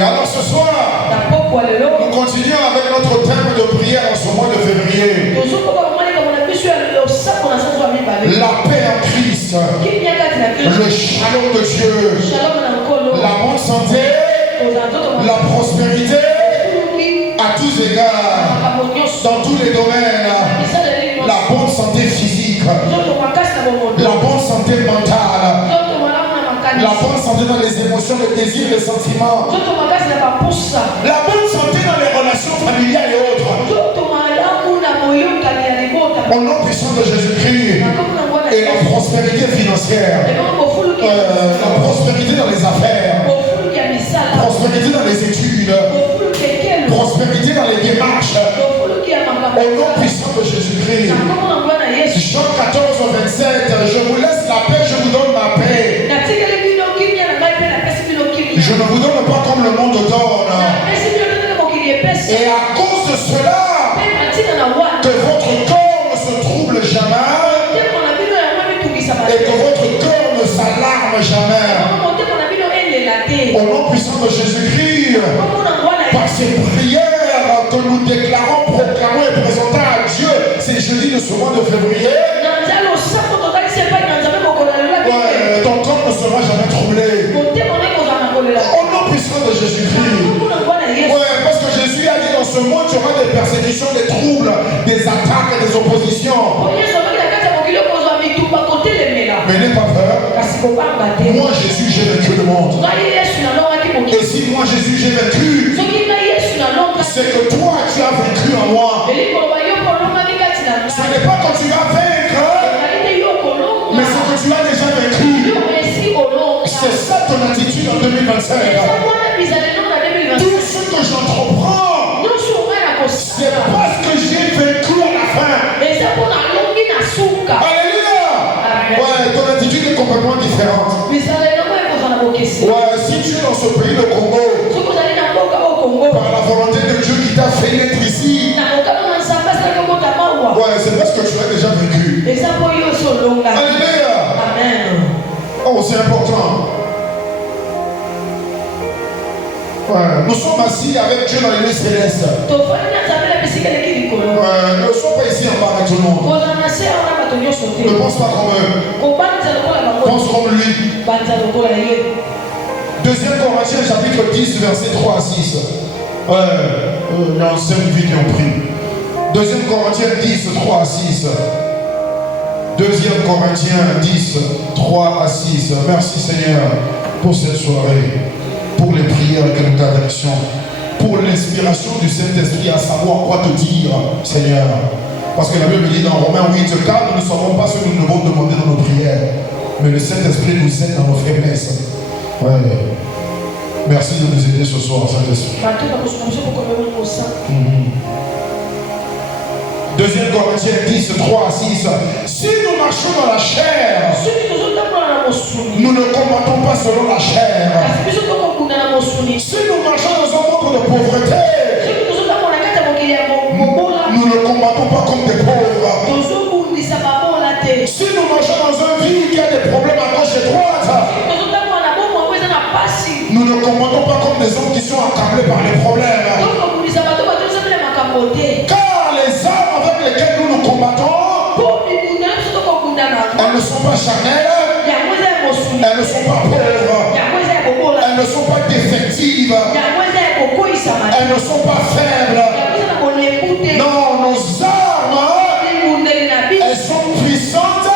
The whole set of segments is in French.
Alors ce soir, nous continuons avec notre thème de prière en ce mois de février. La paix en Christ, le shalom de Dieu, la bonne santé, la prospérité à tous égards, dans tous les domaines, la bonne santé physique, la bonne santé mentale, la bonne santé dans les émotions, les désirs, les sentiments, la bonne santé dans les relations familiales et autres. Au nom puissant de Jésus-Christ, et la prospérité financière, la prospérité dans les affaires, prospérité dans les études, prospérité dans les démarches. Au nom puissant de Jésus-Christ. Jean 14 au 27, je vous laisse la paix, je vous donne ma paix. Je ne vous donne pas comme le monde donne. Et à cause de cela, que votre corps ne se trouble jamais et que votre cœur ne s'alarme jamais. Au nom puissant de Jésus-Christ, par ces prières que nous déclarons, proclamons et présentons à Dieu ces jeudis de ce mois de février, ton corps ne sera jamais troublé. Au nom puissant de Jésus-Christ. Parce que Jésus a dit dans ce monde, tu auras des persécutions, des troubles, des attaques et des oppositions. Mais n'aie pas peur. Moi Jésus, j'ai vaincu le monde. Et si moi Jésus, j'ai vaincu, c'est que toi tu as vaincu en moi. Ce n'est pas quand tu vas vaincre, mais c'est que tu as déjà vaincu. C'est ça ton attitude en 2025. Tout ce que j'entreprends, c'est parce que j'ai vaincu à la fin. Alléluia. Ouais, ton attitude est complètement différente. Ouais, si tu es dans ce pays, le Congo, par la volonté de Dieu qui t'a fait naître ici, ouais, c'est parce que tu as déjà vécu. Alléluia. Amen. Oh, c'est important. Ouais, nous sommes assis avec Dieu dans les lieux célestes. Ne sois pas ici en bas avec tout le monde. Ne pense pas comme eux. Pense comme lui. 2 Corinthiens chapitre 10 verset 3 à 6. Il y a un seul vie qui ont pris. 2 Corinthiens 10 3 à 6. 2 Corinthiens 10 3 à 6. Merci Seigneur pour cette soirée, pour les prières que nous t'adressons, pour l'inspiration du Saint-Esprit à savoir quoi te dire, Seigneur. Parce que la Bible dit dans Romains 8, car nous ne savons pas ce que nous devons demander dans nos prières, mais le Saint-Esprit nous aide dans nos faiblesses. Ouais. Merci de nous aider ce soir, Saint-Esprit. 2 Corinthiens 10, 3 à 6. Si nous marchons dans la chair, nous ne combattons pas selon la chair. Si nous marchons dans un monde de pauvreté, nous ne combattons pas comme des pauvres. Si nous marchons dans un ville qui a des problèmes à gauche et droite, nous ne combattons pas comme des hommes qui sont accablés par les problèmes. Car les armes avec lesquelles nous nous combattons, elles ne sont pas charnelles, elles ne sont pas pauvres, elles ne sont pas défectives, elles ne sont pas faibles. Non, nos armes, elles sont puissantes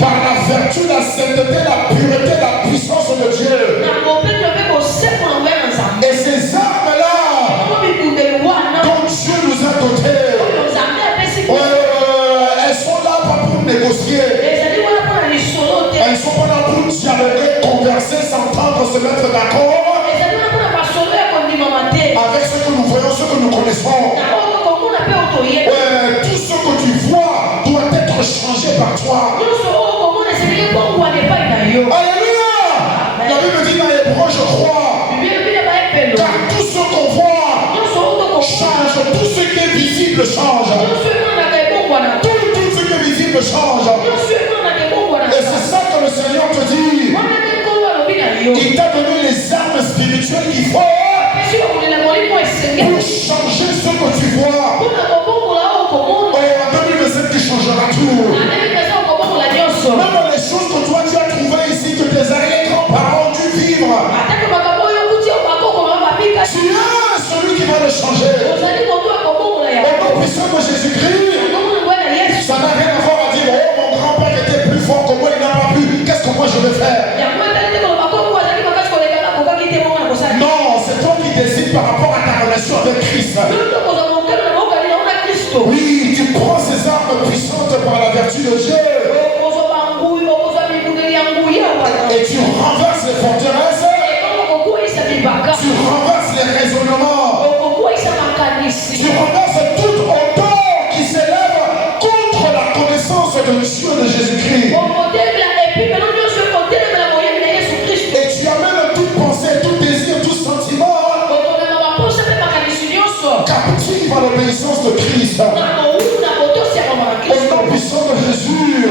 par la vertu, la sainteté, la pureté, la puissance de Dieu. Et ces armes-là, dont Dieu nous a dotés, elles sont là pas pour négocier. Elles sont pas là pour dialoguer, converser, s'entendre, se mettre d'accord avec ce que nous voyons, ce que nous connaissons. Tout ce que tu vois doit être changé par toi. Alléluia. La Bible dit dans l'Hébreu, je crois, car tout ce qu'on voit change, tout ce qui est visible change. Tout ce qui est visible change. Et c'est ça que le Seigneur te dit. Il t'a donné les armes spirituelles qu'il faut pour changer ce que tu vois. En 2027, tu changeras tout. Même les choses que toi tu as trouvées ici, que tes arrière-grands-parents ont dû vivre. Tu as celui qui va le changer. Au nom puissant de Jésus-Christ, ça n'a rien à voir à dire, oh mon grand-père était plus fort que moi, il n'a pas pu. Qu'est-ce que moi je vais faire? Non, c'est toi qui décides par rapport à ta relation avec Christ. Oui, tu prends ces armes puissantes par la vertu de Dieu. Et tu renverses les forteresses. Tu renverses les raisonnements. Tu renverses toute hauteur qui s'élève contre la connaissance de Dieu de Jésus-Christ. Et tu amènes toute pensée, tout désir, tout sentiment captive à l'obéissance de Christ. Au nom puissant de Jésus.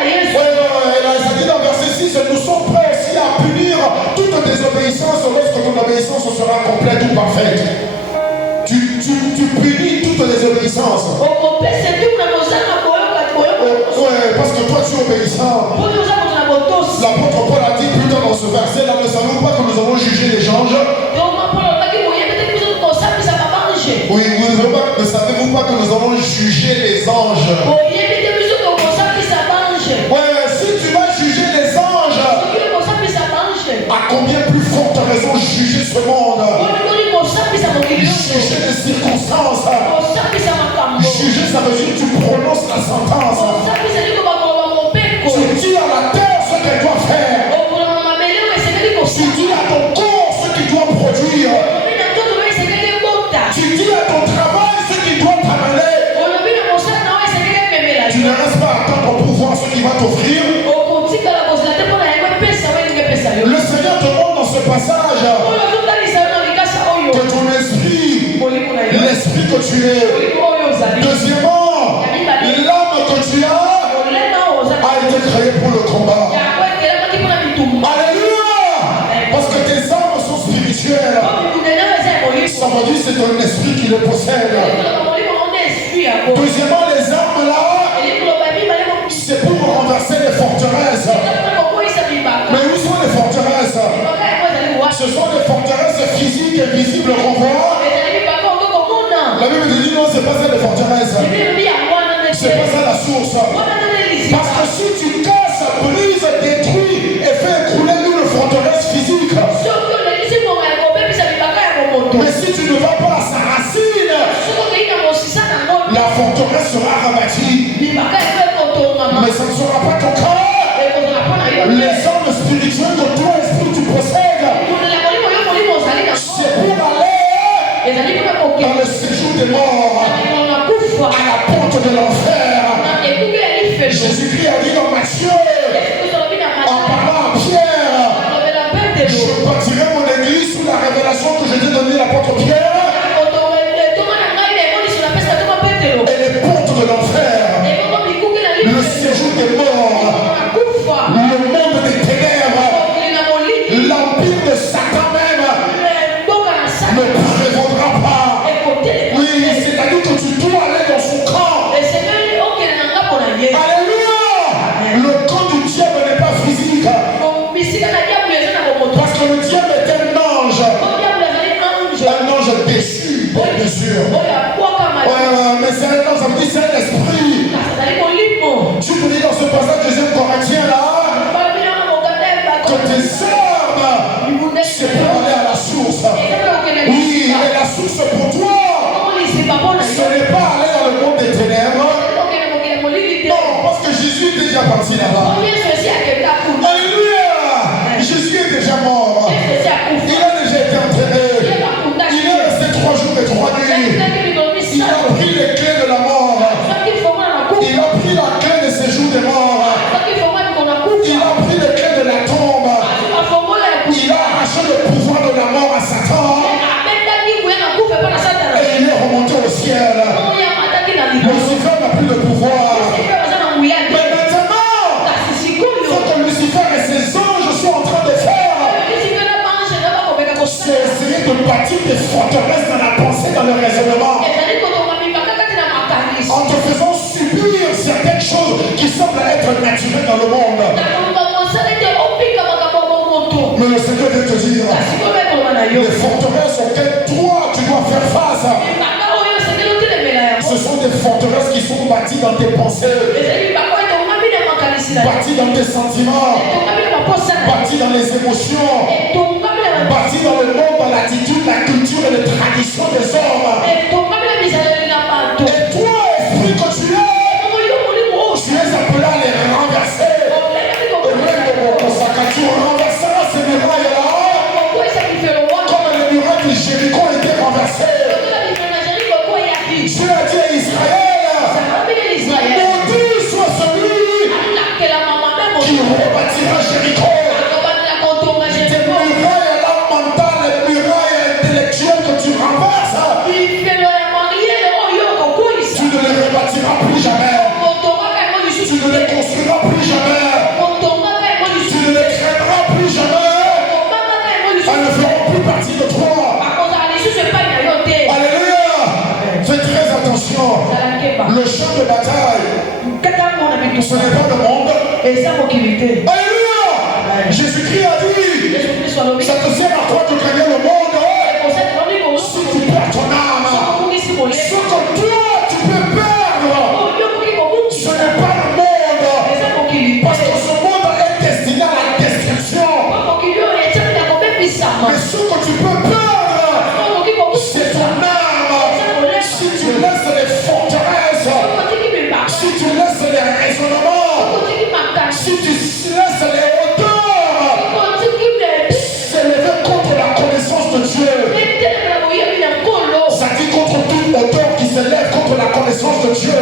Elle a dit dans verset 6, nous sommes prêts aussi à punir toute désobéissance lorsque ton obéissance sera complète ou parfaite. Tu punis toute désobéissance. Ouais, parce que toi tu es obéissant. L'apôtre Paul a dit plus tard dans ce verset là, ne savons pas que nous avons jugé les anges. Oui, ne savez-vous pas que nous avons jugé les anges? Ouais, si tu vas juger les anges, à combien plus forte raison juger ce monde? Juger les circonstances. Juger, ça veut dire que tu prononces la sentence. Tu dis à la terre ce qu'elle doit faire. Tu dis à ton corps ce qu'il doit produire. Tu dis à ton travail ce qu'il doit t'amener. Tu ne restes pas à attendre pour voir ce qu'il va t'offrir. Le Seigneur te montre dans ce passage que ton esprit, l'esprit que tu es, deuxièmement, l'âme que tu as a été créée pour le combat. Alléluia! Parce que tes âmes sont spirituelles. Ça veut dire que c'est ton esprit qui les possède. Deuxièmement, les armes là, c'est pour renverser les forteresses. Mais où sont les forteresses? Ce sont des forteresses physiques et visibles qu'on voit. La Bible dit non, c'est pas ça les forteresses. C'est pas ça la source. Parce que si tu casses, brises, détruis et fais écrouler une forteresse physique, mais si tu ne vas pas à sa racine, la forteresse sera rabattie. Mais ça ne sera pas ton cas. Les armes spirituelles de toi, esprit, tu possèdes, c'est pour aller dans le séjour des morts, à la porte de l'enfer. Jésus-Christ a dit dans Matthieu, en parlant à Pierre, je bâtirai mon église sous la révélation que je t'ai donnée à l'apôtre Pierre. Et les portes de l'enfer, le séjour des morts, le monde des ténèbres, l'empire de Satan même ne prévaudra pas. Oui, c'est-à-dire que tu dois aller dans son camp. Alléluia! Le camp du diable n'est pas physique. Parce que le diable est un ange. Un ange déchu, bien sûr. Mais c'est un ange, ça veut dire c'est un esprit. Tu peux dire dans ce passage de 2 Corinthiens là, que tes armes, c'est pour aller à la source. Oui, et la source pour toi, ce n'est pas aller dans le monde des ténèbres. Non, parce que Jésus est déjà parti là-bas. Alléluia! Jésus est déjà mort. Il a déjà été enterré. Il est resté 3 jours et 3 nuits. Il a pris les clés de la mort. Il a pris la clé des séjours des morts. Il a pris les clés de la tombe. Il a arraché le pouvoir de la mort à Satan. Et il est remonté au ciel. Lucifer n'a plus de pouvoir. Mais maintenant, de bâtir des forteresses dans la pensée, dans le raisonnement. En te faisant subir certaines choses qui semblent être naturelles dans le monde. Mais le Seigneur vient te dire, les forteresses auxquelles toi tu dois faire face, ce sont des forteresses qui sont bâties dans tes pensées, bâties dans tes sentiments, bâties dans les émotions, bâties dans le monde, dans l'attitude, la culture et les traditions des hommes. Et toi, esprit que tu es appelé à les renverser. Tu renverseras ces murailles-là comme les murailles de Jéricho étaient renversées. Dieu a dit à Israël, maudit soit celui qui rebâtira Jéricho. Tes murailles là mentales, les murailles intellectuelles que tu renverses, tu ne les rebâtiras plus jamais. Tu ne les construiras plus jamais. Tu ne les craindras plus jamais. Elles ne feront plus partie de toi. Alléluia. Fais très attention. Le champ de bataille, ce n'est pas le monde. Alléluia. Jésus-Christ a dit, ça te sert à quoi de gagner le monde si tu perds ton âme. Ce que toi tu peux perdre, ce n'est pas le monde. Parce que ce monde est destiné à la destruction. Mais ce que tu peux perdre, c'est ton âme. Si tu laisses les forteresses, si tu laisses les raisonnements, si tu laisses les hauteurs s'élever contre la connaissance de Dieu, ça dit contre toute hauteur qui s'élève contre la connaissance de Dieu.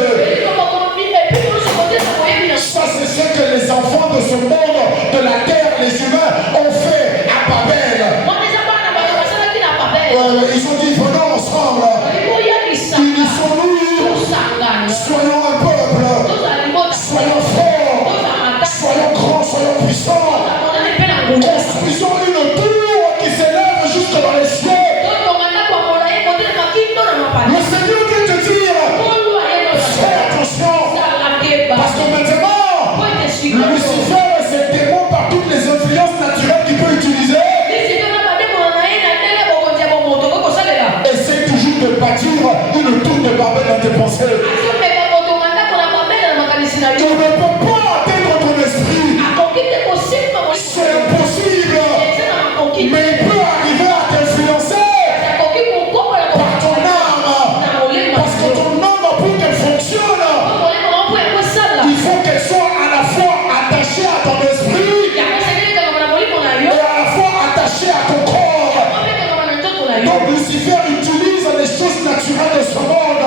Ça c'est ce que les enfants de ce monde, de la terre, les humains ont fait à Babel. Ils ont dit venons ensemble, unissons-nous, soyons un peuple, soyons forts, soyons grands, soyons puissants, construisons une tour qui s'élève jusque dans les cieux. Le Seigneur vient te dire, fais attention, parce que maintenant, Lucifer et ses démons, par toutes les influences naturelles qu'il peut utiliser, essaie toujours de bâtir une tour de Babel dans tes pensées. Tu ne peux pas atteindre ton esprit. C'est impossible. Mais il peut arriver à t'influencer par ton âme. Parce que ton âme, pour qu'elle fonctionne, il faut qu'elle soit à la fois attachée à ton esprit et à la fois attachée à ton corps. Donc Lucifer utilise les choses naturelles de ce monde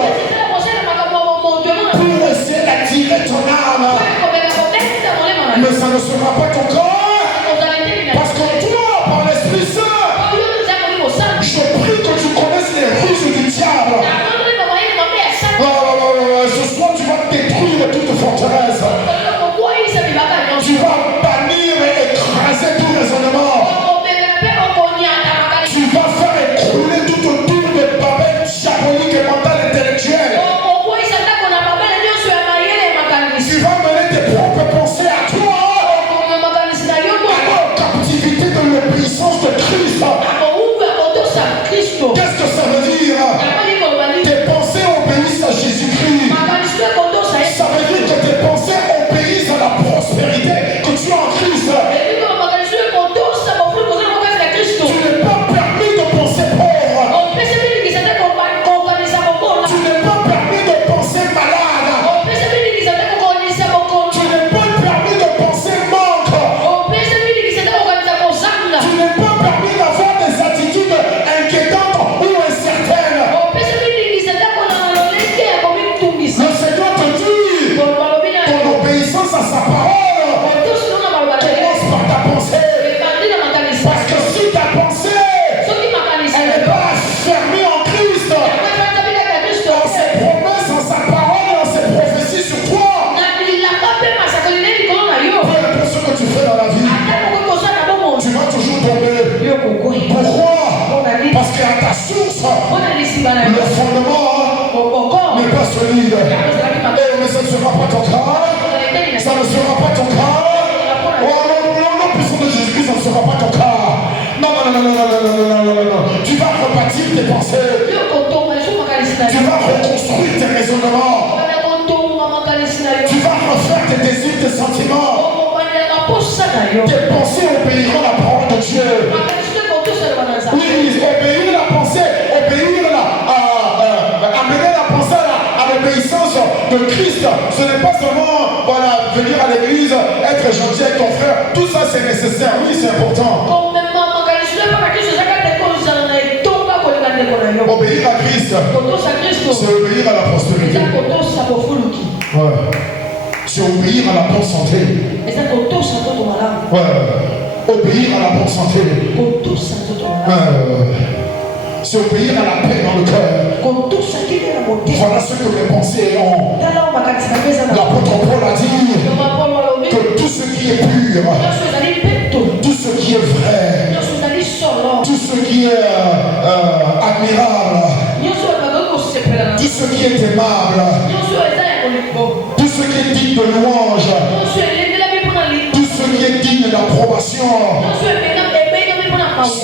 pour essayer d'attirer ton âme. Mais ça ne sera pas ton corps. Parce que toi, par l'Esprit Saint, je prie que tu connaisses les ruses du diable. Ce soir, tu vas détruire toute forteresse. Tu vas bannir et écraser tout raisonnement. Tu vas faire écrouler toute tour de Babel diabolique et mentale intellectuelle. Tu vas mener tes propres pensées à toi en captivité de l'obéissance de Christ. Qu'est-ce que ça veut dire? Tes pensées obéissent à Jésus-Christ. Ça veut dire que tes pensées obéissent à la prospérité que tu as en Christ. Tu n'es pas permis de penser pauvre. Tu n'es pas permis de penser malade. Tu n'es pas permis de penser manque. Tu n'es pas permis d'avoir des attitudes inquiétantes ou incertaines. le fondement n'est pas solide. Mais ça ne sera pas ton cas. Ça ne sera pas ton cas. Oh non, puissant de Jésus-Christ, ça ne sera pas ton cas. Non. Tu vas rebâtir tes pensées. Tu vas reconstruire tes raisonnements. Tu vas refaire tes désirs, tes sentiments. Tes pensées obéiront à la parole de Dieu. Oui, obéir la pensée, amener la pensée à l'obéissance de Christ. Ce n'est pas seulement venir à l'église, être gentil avec ton frère. Tout ça c'est nécessaire, oui c'est important. Obéir à Christ, c'est obéir à la prospérité. Ouais. C'est obéir à la bonne santé. Ouais. Obéir à la bonne santé. C'est obéir à la paix dans le cœur. Voilà ce que mes pensées ont. L'apôtre Paul a dit que tout ce qui est pur, tout ce qui est vrai, tout ce qui est admirable, tout ce qui est aimable, tout ce qui est digne de louange, tout ce qui est digne d'approbation,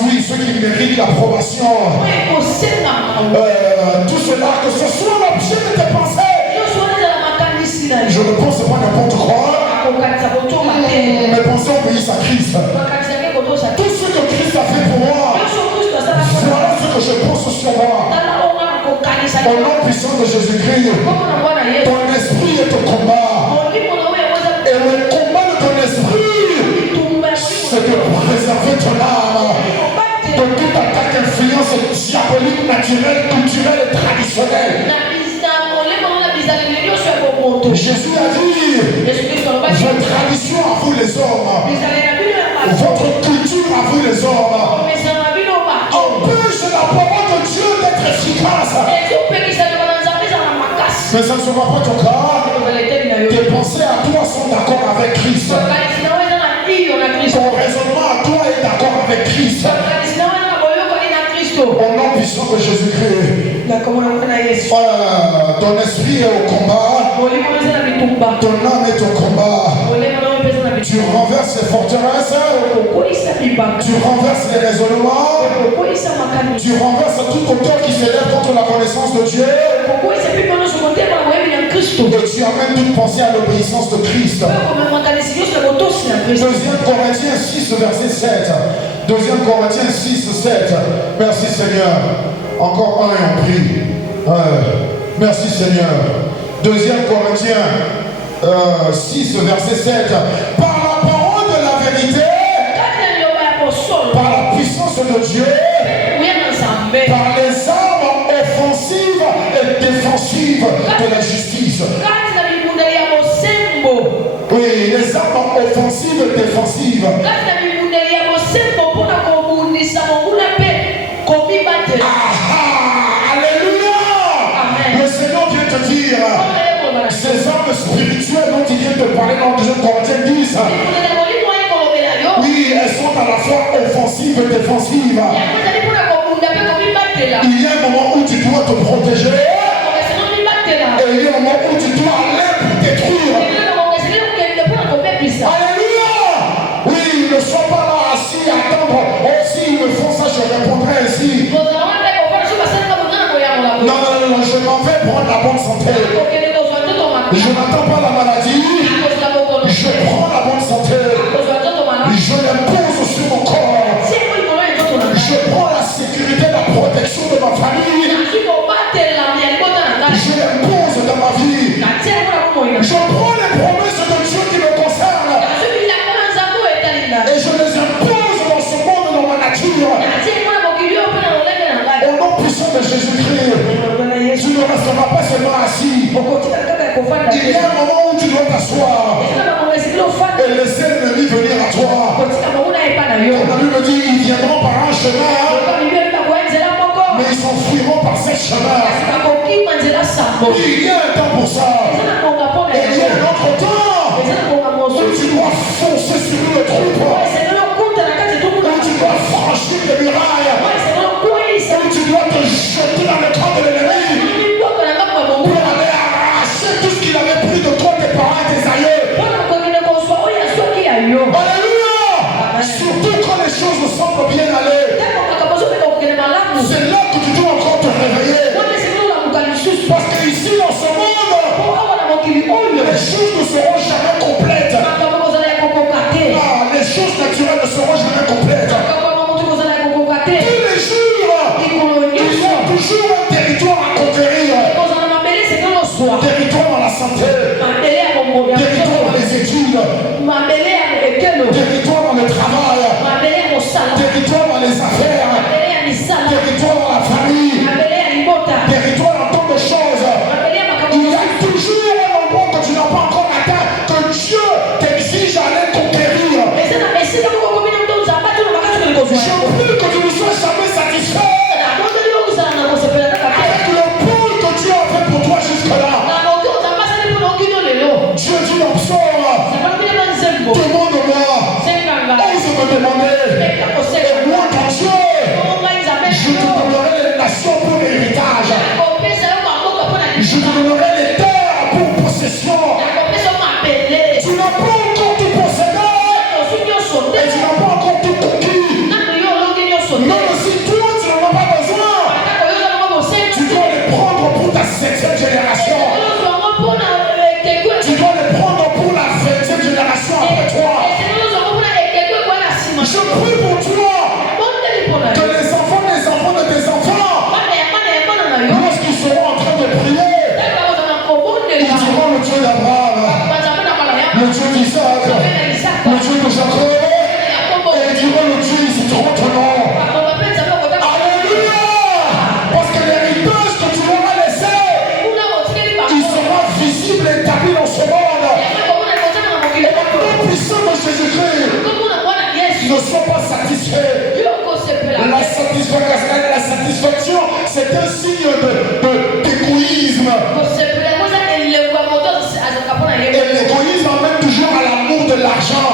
oui, ceux qui méritent l'approbation, tout cela, que ce soit l'objet de tes pensées. Je ne pense pas n'importe quoi. Mes pensées obéissent à Christ. Tout ce que Christ a fait pour moi, voilà ce que je pense sur moi. Au nom puissant de Jésus-Christ, ton esprit est au combat. Et le combat de ton esprit, c'est de préserver ton âme de toute attaque, influence diabolique, naturelle, culturelle et traditionnelle. Jésus a dit, votre tradition à vous les hommes, votre culture à vous les hommes, empêche la parole de Dieu d'être efficace. Mais ça ne sera pas ton cas. Tes pensées à toi sont d'accord avec Christ. Ton raisonnement à toi est d'accord avec Christ. Au nom puissant de Jésus-Christ. Ton esprit est au combat. Ton âme est au combat. Tu renverses les forteresses. Tu renverses les raisonnements. Tu renverses tout auteur qui s'élève contre la connaissance de Dieu. Et tu amènes toute pensée à l'obéissance de Christ. 2 Corinthiens 6, verset 7. 2 Corinthiens 6, 7. Merci Seigneur. Encore un et on prie. Merci Seigneur. 2 Corinthiens 6, verset 7. Par la parole de la vérité, par la puissance de Dieu, par les armes offensives et défensives de la justice. Oui, les armes offensives et défensives. Alléluia. Le Seigneur vient te dire ces armes spirituelles dont il vient de parler dans 2 Corinthiens 10. Oui, elles sont à la fois offensives et défensives. Il y a un moment où tu dois te protéger. Et il y a un moment où tu dois aller pour détruire. Alléluia. Oui, ne sois pas là assis à attendre. Oh, s'ils me font ça, je répondrai ainsi. Non, je m'en vais prendre la bonne santé. Je n'attends pas la maladie. Je prends la bonne santé. Je l'impose sur mon corps. Je prends la sécurité, la protection de ma famille. Je l'impose dans ma vie. Je prends les promesses de Dieu qui me concernent. Et je les impose dans ce monde, dans ma nature. Au nom puissant de Jésus-Christ, tu ne resteras pas seulement assis. Il y a un moment où tu dois t'asseoir et laisser l'ennemi venir à toi. Ton ami me dit, ils viendront par un chemin, mais ils s'enfuiront par ces chemins. Oui, il y a un temps pour ça. Et il y a un autre temps où tu dois foncer sur le troupe. Où tu dois franchir les murailles. Où tu dois te C'est là que tu dois encore te réveiller. Parce qu'ici, dans ce monde, les choses ne seront jamais complètes. Les choses naturelles ne seront jamais complètes. Tous les jours, il y a toujours un territoire à conquérir. Territoire dans la santé, territoire dans les études, territoire dans le travail, territoire dans les affaires, territoire dans la famille, territoire dans tant de choses. Il y a toujours un endroit que tu n'as pas encore atteint, que Dieu t'exige à aller conquérir. Je prie que tu ne sois jamais satisfait avec le pôle que Dieu a fait pour toi jusque-là. Dieu dit dans Psaume, demande-moi, ose me demander, et moi ton Dieu, je te donnerai les nations pour héritage, je te donnerai les terres pour possession. Tu n'as pas encore tout possédé, et tu n'as pas encore tout conquis. Même si toi tu n'en as pas besoin, tu dois les prendre pour ta 7e génération. Tu dois les prendre pour la 20e génération après toi. Je prie pour toi que les enfants de tes enfants, lorsqu'ils seront en train de prier, ils diront le Dieu d'Abraham, le Dieu d'Isaac, le Dieu de Jacob, et ils diront le Dieu ici ton nom. Alléluia! Parce que l'héritage que tu leur as laissé, il sera visible et établi dans ce monde. Et le nom puissant de Jésus-Christ, ne sois pas satisfait. La satisfaction, c'est un signe d'égoïsme. Et l'égoïsme amène toujours à l'amour de l'argent.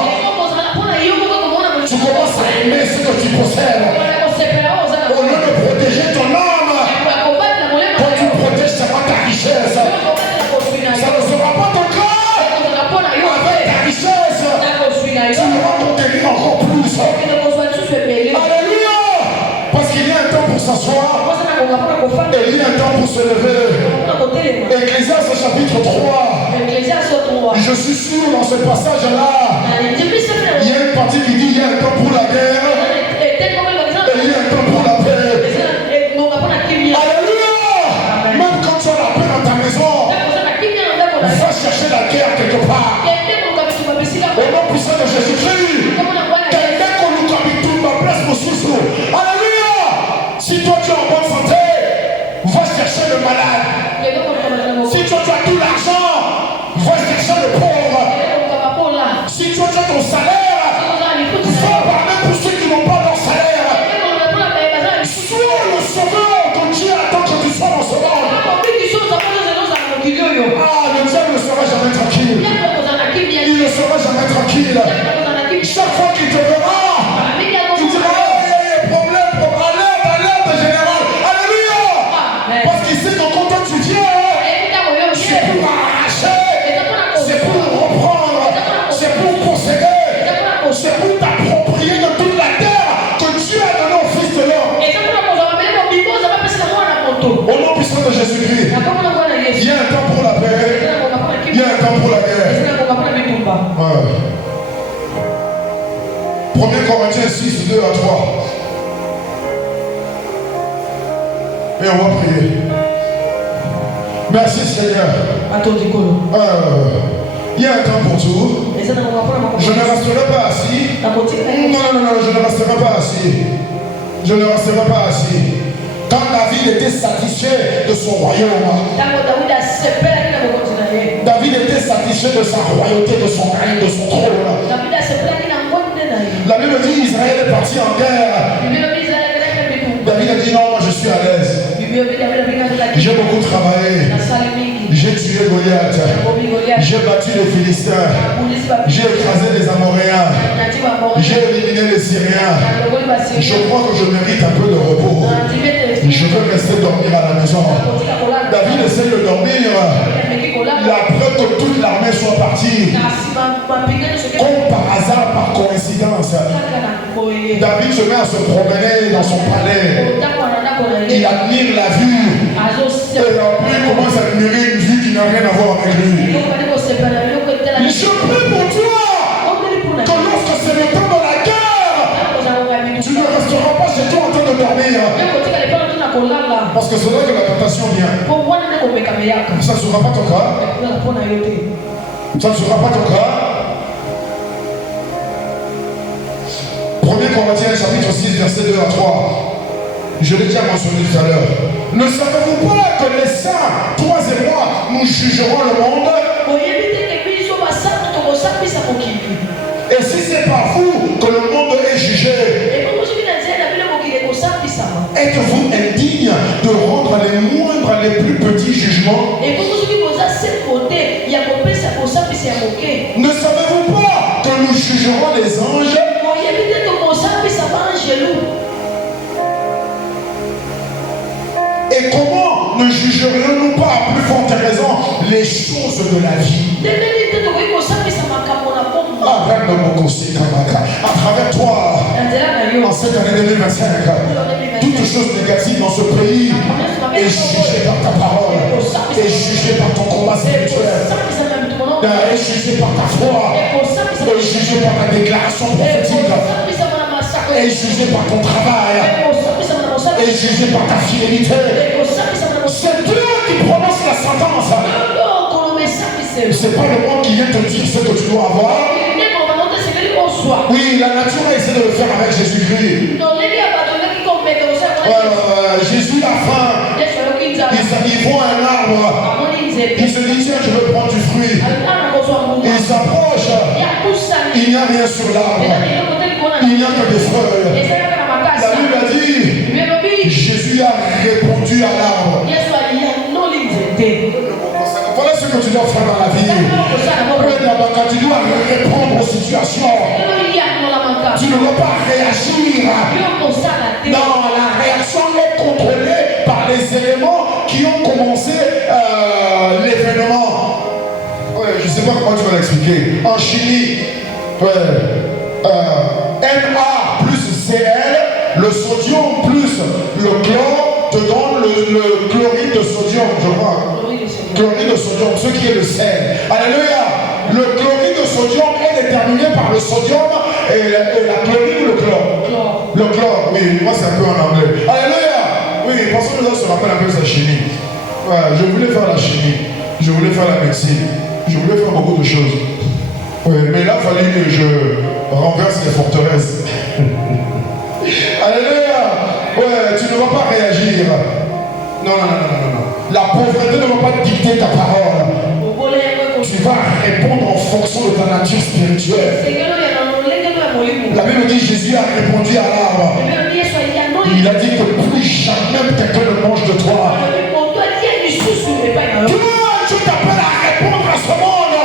Tu commences à aimer ce que tu possèdes. Au lieu de protéger ton âme, quand tu protèges seulement ta richesse, ça ne sera pas ton cas. Avec ta richesse, tu vas conquérir encore plus. Alléluia! Parce qu'il y a un temps pour s'asseoir et il y a un temps pour se lever. Ecclésiaste chapitre 3. Je suis sûr dans ce passage-là, il y a une partie qui dit il y a un temps pour la guerre et il y a un temps pour la paix. Alléluia! Même quand tu as la paix dans ta maison, va chercher la guerre quelque part. Au nom puissant de Jésus-Christ, alléluia! Si toi tu es en bonne santé, va chercher le malade. Si toi tu as tout l'argent, va chercher le pauvre. Si toi tu as ton salaire, va parler pour ceux qui n'ont pas leur salaire. Sois le sauveur que Dieu attend que tu sois dans ce monde. Ah, le diable ne sera jamais tranquille. Il ne sera jamais tranquille. Chaque fois qu'il te verra, il dira alerte général. Alléluia! Parce qu'il sait que quand toi tu viens, c'est pour arracher, c'est pour reprendre, c'est pour posséder, c'est pour t'approprier de toute la terre que Dieu a donnée au Fils de l'homme. Au nom puissant de Jésus-Christ, il y a un temps pour la paix, il y a un temps pour la guerre. 1 Corinthiens 6, 2 à 3. Et on va prier. Merci Seigneur. Il y a un temps pour tout. Je ne resterai pas assis. Non, je ne resterai pas assis. Je ne resterai pas assis. Quand David était satisfait de son royaume, David était satisfait de sa royauté, de son règne, de son trône. La Bible dit Israël est parti en guerre. David a dit non, moi je suis à l'aise. J'ai beaucoup travaillé. J'ai tué Goliath. J'ai battu les Philistins. J'ai écrasé les Amoréens. J'ai éliminé les Syriens. Je crois que je mérite un peu de repos. Je veux rester dormir à la maison. David essaie de dormir. Après que toute l'armée soit partie, comme par hasard, par coïncidence, David se met à se promener dans son palais. n'as rien à voir avec lui. Je prie pour toi que lorsque c'est le temps de la guerre, tu ne resteras pas chez toi en train de dormir. Parce que c'est là que la tentation vient. Ça ne sera pas ton cas. Ça ne sera pas ton cas. 1 Corinthiens chapitre 6 verset 2 à 3. Je l'ai déjà mentionné tout à l'heure. Ne savez-vous pas que les saints, toi et moi, nous jugerons le monde? Et si c'est par vous que le monde est jugé, êtes-vous indigne de rendre les moindres, les plus petits jugements? Ne savez-vous pas que nous jugerons les anges? Et comment ne jugerions-nous pas à plus forte raison les choses de la vie? À travers toi, en cette année 2025, toutes choses négatives dans ce pays est jugée par ta parole, est jugée par ton combat spirituel, est jugée par ta foi, est jugée par ta déclaration prophétique, est jugée par ton travail, est jugée par ta fidélité. C'est Dieu qui prononce la sentence. C'est pas le monde qui vient te dire ce que tu dois avoir. Oui, la nature a essayé de le faire avec Jésus-Christ. Jésus a faim. Il voit un arbre. Il se dit, tiens, je veux prendre du fruit. Il s'approche. Il n'y a rien sur l'arbre. Il n'y a que des feuilles. La Bible a dit, Jésus a répondu à l'arbre. Voilà ce que tu dois faire dans la vie. Tu dois répondre aux situations. Tu ne dois pas réagir. Non, la réaction est contrôlée par les éléments qui ont commencé l'événement. Ouais, je ne sais pas comment tu vas l'expliquer. En chimie, Na plus Cl, le sodium plus le chlore te donne le chloride de sodium, je crois. Chloride de sodium, ce qui est le sel. Alléluia. Le chloride de sodium est déterminé par le sodium et la chloride ou le chlore. Le chlore, oui, moi c'est un peu en anglais. Alléluia. Oui, parce que les autres se rappellent un peu sa chimie. Ouais, je voulais faire la chimie, je voulais faire la médecine, je voulais faire beaucoup de choses. Oui, mais là, il fallait que je renverse les forteresses. Alléluia. Ouais, tu ne vas pas réagir. Non. La pauvreté ne va pas dicter ta parole. Tu vas répondre en fonction de ta nature spirituelle. La Bible dit Jésus a répondu à l'arbre. Il a dit que plus jamais quelqu'un ne mange de toi. Toi, tu t'appelles à répondre à ce monde.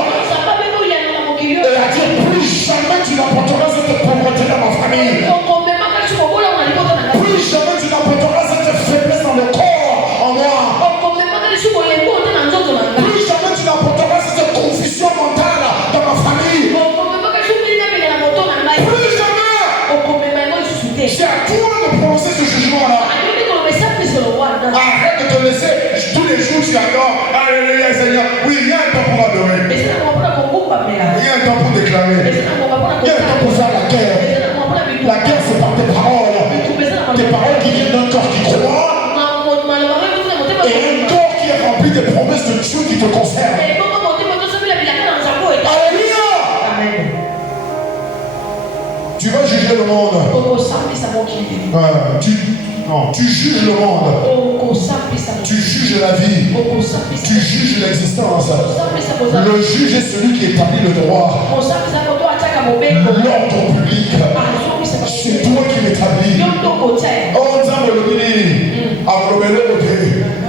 Et à dire plus jamais tu n'apporteras cette pauvreté dans ma famille. Plus jamais tu n'apporteras cette faiblesse dans le corps en moi. Plus jamais tu n'apporteras cette confusion mentale dans ma famille. Plus jamais. C'est à toi de prononcer ce jugement-là. Arrête de te laisser tous les jours tu adores. Alléluia Seigneur. Oui, il y a un temps pour adorer. Il y a un temps pour déclarer. Il y a un temps pour faire la guerre. La guerre c'est par tes paroles. Tes paroles qui viennent d'un corps qui croit. Et un corps qui est rempli des promesses de Dieu qui te concernent. Alléluia. Tu vas juger le monde. Tu juges le monde. Tu juges la vie. Tu juges l'existence. Le juge est celui qui établit le droit. L'ordre public. C'est toi qui l'établis.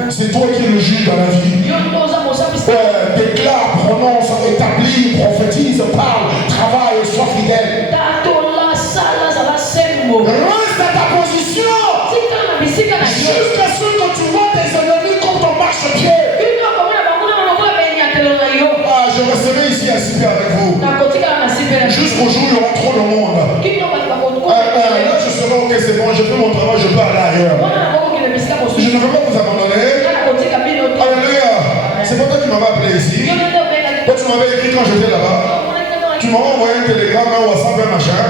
C'est toi qui es le juge dans la vie. Déclare, prononce, établit, prophétise, parle, travaille, sois fidèle. Reste à ta position. Jusqu'à ce que tu vois tes ennemis comme ton marchepied. Je resterai ici assis avec vous. Jusqu'au jour où il y aura trop de monde. Là je serai ok, c'est bon, je fais mon travail, je peux aller ailleurs. Je ne veux pas vous abandonner. Alléluia. C'est pas toi qui m'avais appelé. tu m'as envoyé un télégramme, un WhatsApp, un machin.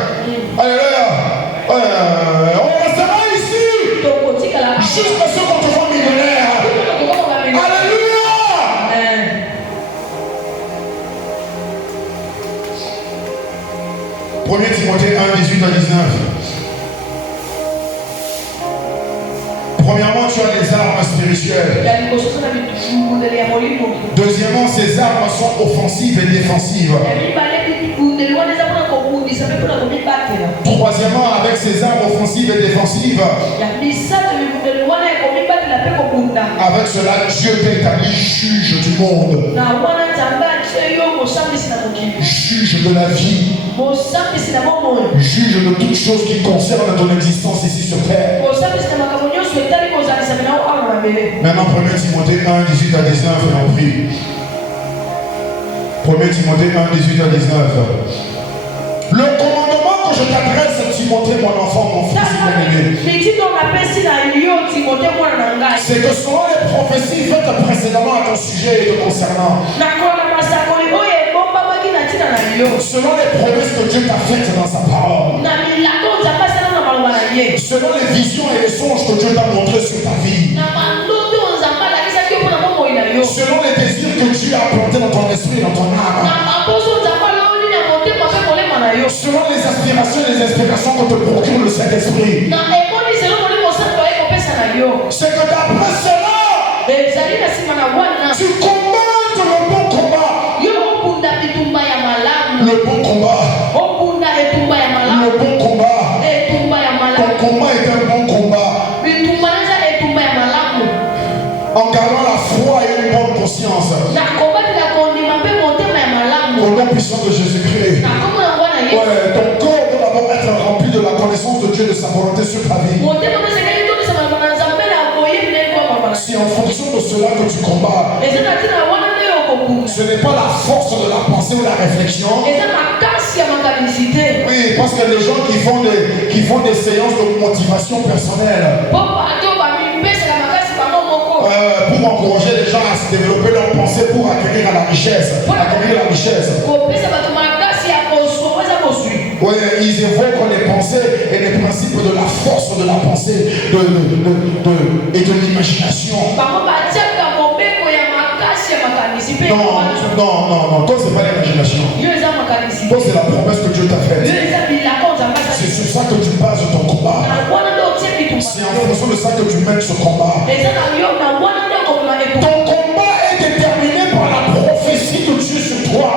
Alléluia. On restera ici jusqu'à ce qu'on te voit millionnaire. Alléluia. Premier Timothée 1, 18 à 19. Premièrement, tu as les armes spirituelles. Deuxièmement, ces armes sont offensives et défensives. Troisièmement, avec ces armes offensives et défensives, avec cela, Dieu t'établit juge du monde, juge de la vie, juge de toutes choses qui concernent ton existence ici sur terre. Maintenant, 1 Timothée 1, 18 à 19, et on prie. 1 Timothée 1, 18 à 19. Le commandement que je t'adresse, Timothée, mon enfant, mon fils bien-aimé, c'est que selon les prophéties faites précédemment à ton sujet et te concernant, selon les promesses que Dieu t'a faites dans sa parole, selon les visions et les songes que Dieu t'a montrés sur ta vie, selon les désirs que Dieu a plantés dans ton esprit et dans ton âme, selon les aspirations et les inspirations que te procure le Saint-Esprit, c'est que d'après cela, tu combattes le bon combat. Le bon combat. Le bon combat. Ton combat est un bon combat. En gardant la foi et une bonne conscience. Au nom puissant de Jésus-Christ. Ouais, ton corps doit d'abord être rempli de la connaissance de Dieu, de sa volonté sur ta vie. C'est en fonction de cela que tu combats. Ce n'est pas la force de la pensée ou la réflexion. Oui, parce que les gens qui font des séances de motivation personnelle pour encourager les gens à se développer leur pensée pour acquérir la richesse. Oui, ils évoquent les pensées et les principes de la force de la pensée et de l'imagination. Non, toi c'est pas l'imagination. Toi c'est la promesse que Dieu t'a faite. C'est sur ça que tu bases ton combat. C'est en fonction de ça que tu mènes ce combat. Ton combat est déterminé par la prophétie de Dieu sur toi.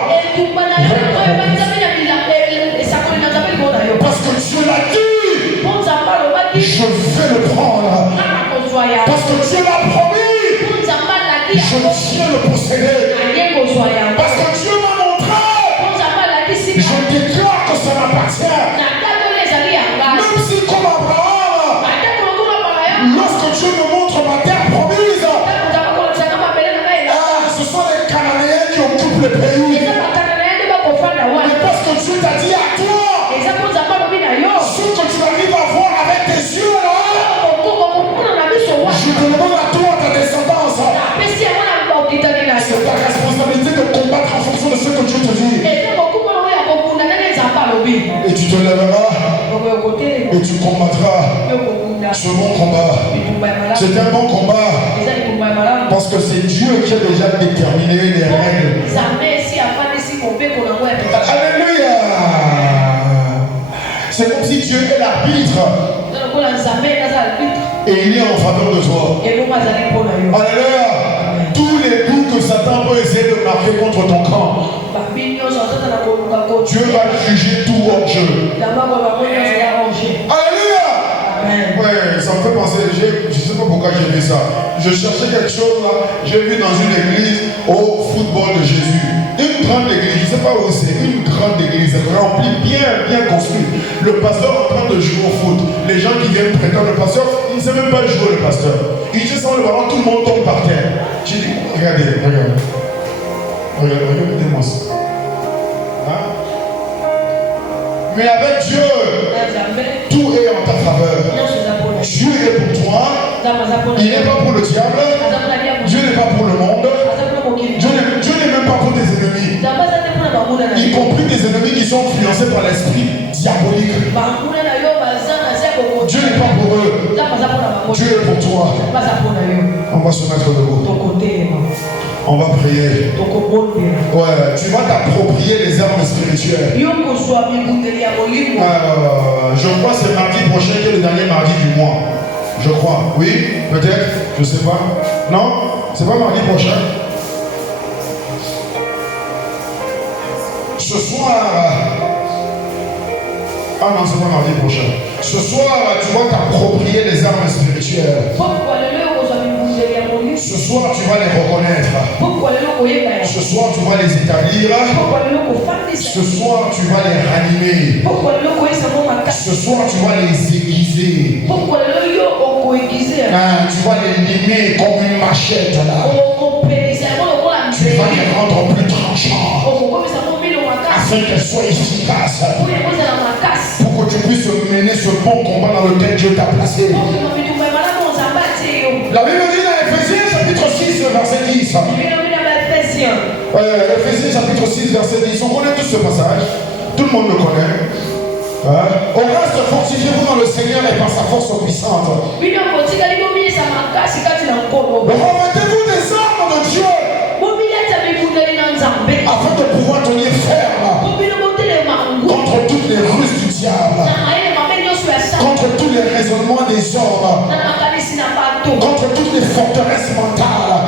Parce que Dieu l'a dit, je vais le prendre. Parce que Dieu l'a promis, je viens le posséder. Parce que Dieu m'a montré, je déclare que ça m'appartient. Même si comme Abraham, lorsque Dieu me montre ma terre promise, ce sont les Cananéens qui occupent le pays. Mais parce que Dieu t'a dit à toi, ce que tu arrives à voir avec tes yeux là, je te demande à toi, ta descendance. C'est ta responsabilité de combattre en fonction de ce que Dieu te dit. Et tu te lèveras et tu combattras ce bon combat. C'est un bon combat parce que c'est Dieu qui a déjà déterminé les règles. Alléluia. C'est comme si Dieu est l'arbitre et il est en faveur de toi. Alléluia. Tous les coups que Satan peut essayer de marquer contre ton camp, Dieu va juger tout hors jeu. Alléluia. Ouais, ça me fait penser, je ne sais pas pourquoi j'ai vu ça. Je cherchais quelque chose là, j'ai vu dans une église au football de Jésus. Une grande église, je ne sais pas où c'est, une grande église remplie, bien construite. Le pasteur en train de jouer au foot. Les gens qui viennent prétendre, le pasteur, il ne sait même pas jouer le pasteur. Il dit ça, le ballon, tout le monde tombe par terre. J'ai dit, regardez. Regardez-moi ça. Hein? Mais avec Dieu, tout est en ta faveur. Dieu est pour toi. Il n'est pas pour le diable. Dieu n'est pas pour le monde. Dieu n'est même pas pour tes ennemis. Y compris tes ennemis qui influencés par l'esprit diabolique. Dieu n'est pas pour eux. Dieu est pour toi. On va se mettre debout. On va prier. Ouais, tu vas t'approprier les armes spirituelles. Je crois que c'est mardi prochain qui est le dernier mardi du mois. Je crois. Oui, peut-être. Je sais pas. Non, c'est pas mardi prochain. Ce soir. Ah non, c'est pas mardi prochain. Ce soir, tu vas t'approprier les armes spirituelles. Ce soir, tu vas les reconnaître. Ce soir, tu vas les établir. Ce soir, tu vas les ranimer. Ce soir, tu vas les aiguiser. Tu vas les limer comme une machette là. Tu vas les rendre plus tranchants afin qu'elles soient efficaces. Pour que tu puisses mener ce bon combat dans lequel Dieu t'a placé. La Bible dit dans Éphésiens chapitre 6 verset 10. Éphésiens chapitre 6 verset 10. On connaît tous ce passage. Tout le monde le connaît. Au reste, fortifiez-vous dans le Seigneur et par sa force puissante. Remettez-vous des armes de Dieu afin de pouvoir tenir ferme contre toutes les ruses du diable, contre tous les raisonnements des hommes, contre toutes les forteresses mentales,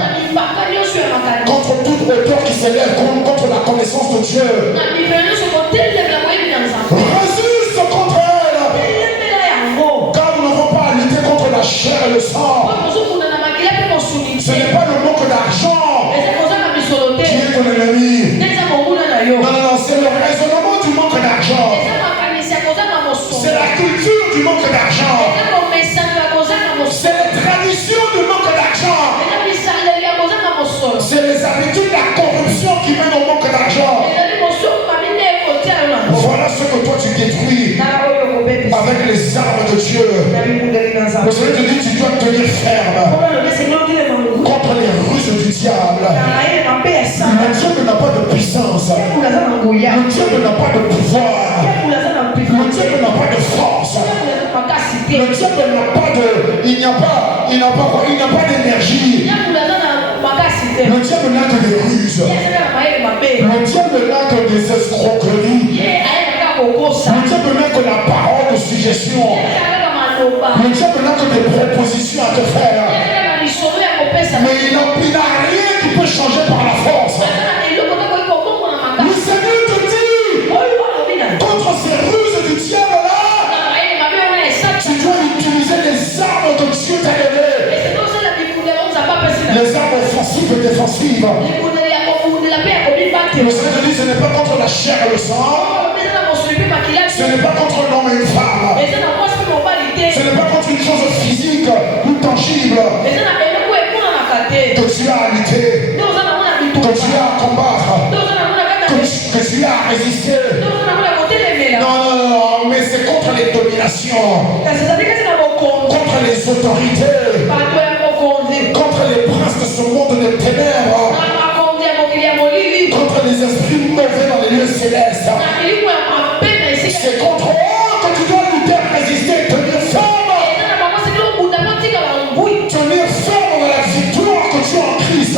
contre toute hauteur qui s'élève contre la connaissance de Dieu. Résiste contre elle, car nous n'avons pas à lutter contre la chair et le sang. Ce n'est pas le manque d'argent qui est ton ennemi. Non, c'est le raisonnement du manque d'argent. C'est la culture du manque d'argent. C'est les traditions du manque d'argent. C'est les habitudes de la corruption qui mènent au manque d'argent. Voilà ce que toi tu détruis avec les armes de Dieu. Le Seigneur te dit tu dois tenir ferme contre les ruses du diable. Le diable n'a pas de puissance. Le diable n'a pas de pouvoir. Le diable n'a pas de force. Le diable n'a pas de... Il n'y a pas d'énergie. Le diable n'a que des ruses. Le diable n'a que des escroqueries. Le diable n'a que la parole de suggestion. Le diable n'a que des propositions à te faire. Mais il n'a rien qui peut changer par la force. Le Seigneur te dit, contre ces ruses du diable là, tu dois utiliser les armes que Dieu t'a données. Les armes offensives et défensives. Le Seigneur te dit, ce n'est pas contre la chair et le sang. Ce n'est pas contre l'homme et une femme. Ce n'est pas contre une chose physique ou tangible que tu as à lutter, que tu as à combattre, que tu as à résister. Non, mais c'est contre les dominations, contre les autorités, contre les princes de ce monde de ténèbres, contre les esprits mauvais dans les lieux célestes. C'est contre eux que tu dois lutter, résister, tenir ferme. Tenir ferme dans la victoire que tu as en Christ.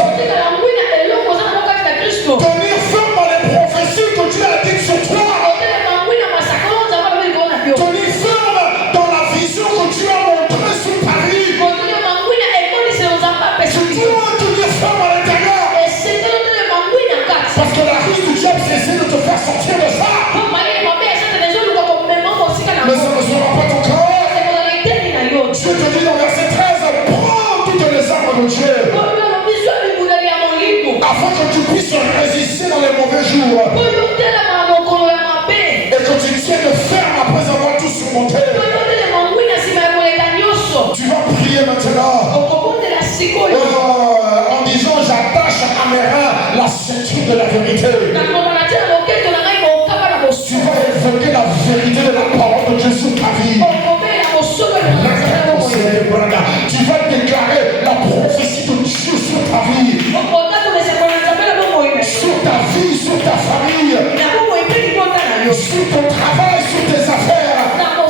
Tenir ferme dans les prophéties que Dieu a dites sur toi. Tenir ferme dans la vision que Dieu a montrée sur ta vie. Tu dois tenir ferme à l'intérieur. Parce que la ruse du diable essaie de te faire sortir de ça. Mais ça ne sera pas ton cas. Dieu te dit dans verset 13, prends toutes les armes de Dieu afin que tu puisses résister dans les mauvais jours et que tu tiennes ferme après avoir tout surmonté. Tu vas prier maintenant en disant j'attache à mes reins la ceinture de la vérité. Tu vas évoquer la vérité de la parole de Dieu sur ta vie. Tu vas déclarer la prophétie de Dieu sur ta vie. Sur ta vie, sur ta famille. sur ton travail, sur tes affaires,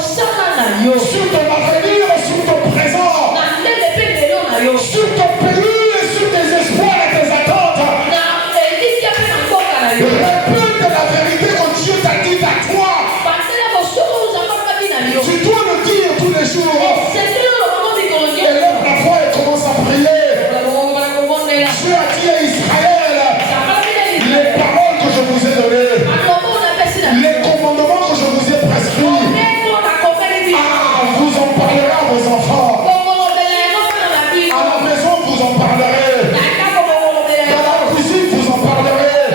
sur ton avenir, sur ton présent, sur ton pays et sur tes espoirs et tes attentes. Répète la vérité que Dieu t'a dit à toi. Tu dois le dire tous les jours. Élève la voix et commence à prier. Dieu a dit à Israël, les paroles que je vous ai données, les commandements que je vous ai prescrits, vous en parlerez à vos enfants. À la maison, vous en parlerez. Dans la cuisine, vous en parlerez.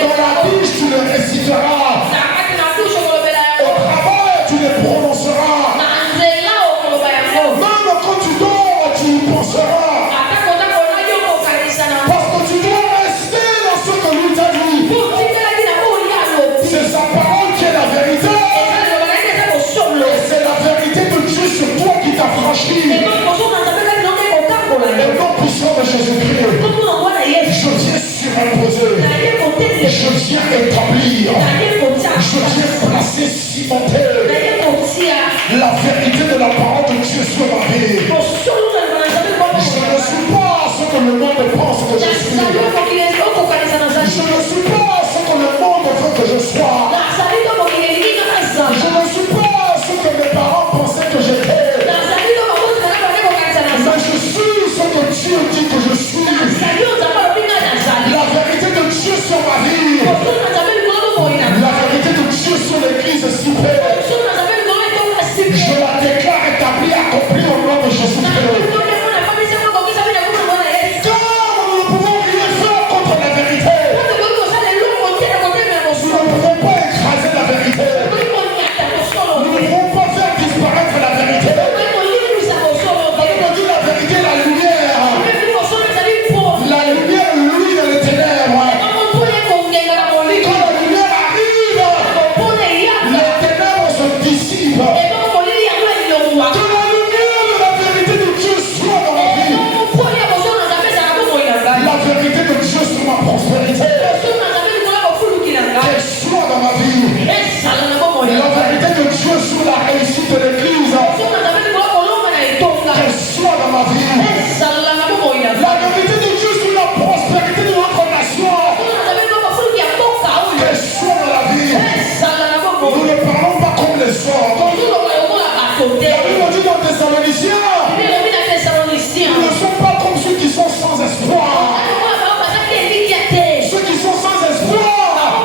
Dans la douche, tu le réciteras. Au travail, tu les prononceras. Même quand tu dors, tu y penseras. Parce que tu dois rester dans ce que lui t'a dit. C'est sa parole qui est la vérité. Et c'est la vérité de Dieu sur toi qui t'a franchi. Et non puissant de Jésus-Christ. Je viens surimposer. Je viens établir. Je viens placer, cimenter la vérité de la parole de Dieu sur ma vie. Je ne suis pas ce que le monde pense que je suis. Je ne suis pas ce que le monde veut que je sois. Je ne suis pas ce que mes parents pensaient que j'étais. Mais je suis ce que Dieu dit que je suis. La vérité de Dieu sur ma vie. La vérité de Dieu sur l'église super. Je la déclare établie, accomplie au nom de Jésus-Christ. Car nous ne pouvons rien faire contre la vérité. Nous ne pouvons pas écraser la vérité. Nous ne pouvons pas faire disparaître la vérité. La Bible dit la vérité, la lumière. La lumière, lui, dans les ténèbres. Quand la lumière arrive, les ténèbres se dissipent. Que la lumière de la vérité de Dieu soit dans ma vie. La vérité de Dieu sur ma prospérité. Qu'elle soit dans ma vie. La vérité de Dieu sur la réussite de l'église. Qu'elle soit dans ma vie. La vérité de Dieu sur la prospérité de notre nation. Qu'elle soit dans la vie. Nous ne parlons pas comme les autres. La Bible dit dans Thessaloniciens, nous ne sommes pas comme ceux qui sont sans espoir. Ceux qui sont sans espoir,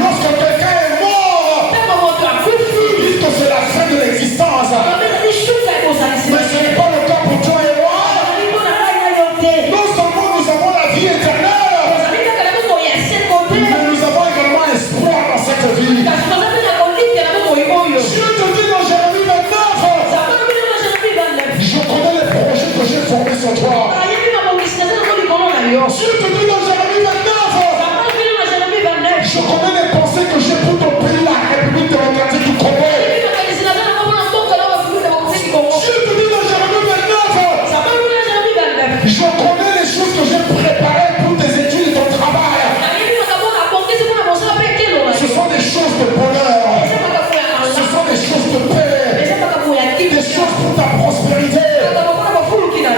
lorsque quelqu'un est mort, ils disent que c'est la fin de l'existence. Mais ce n'est pas le cas pour toi et moi. Non seulement nous avons la vie éternelle, mais nous avons également espoir dans cette vie. Dieu te dit dans Jérémie 29, je connais les projets que j'ai formés sur toi. Dieu te dit dans Jérémie 29, je connais les pensées que j'ai pour ton pays, la République démocratique du Congo. Dieu te dit dans Jérémie 29, je connais les choses que j'ai préparées pour tes études et ton travail. Ce sont des choses de bonheur. Ce sont des choses de paix. Des choses pour ta prospérité.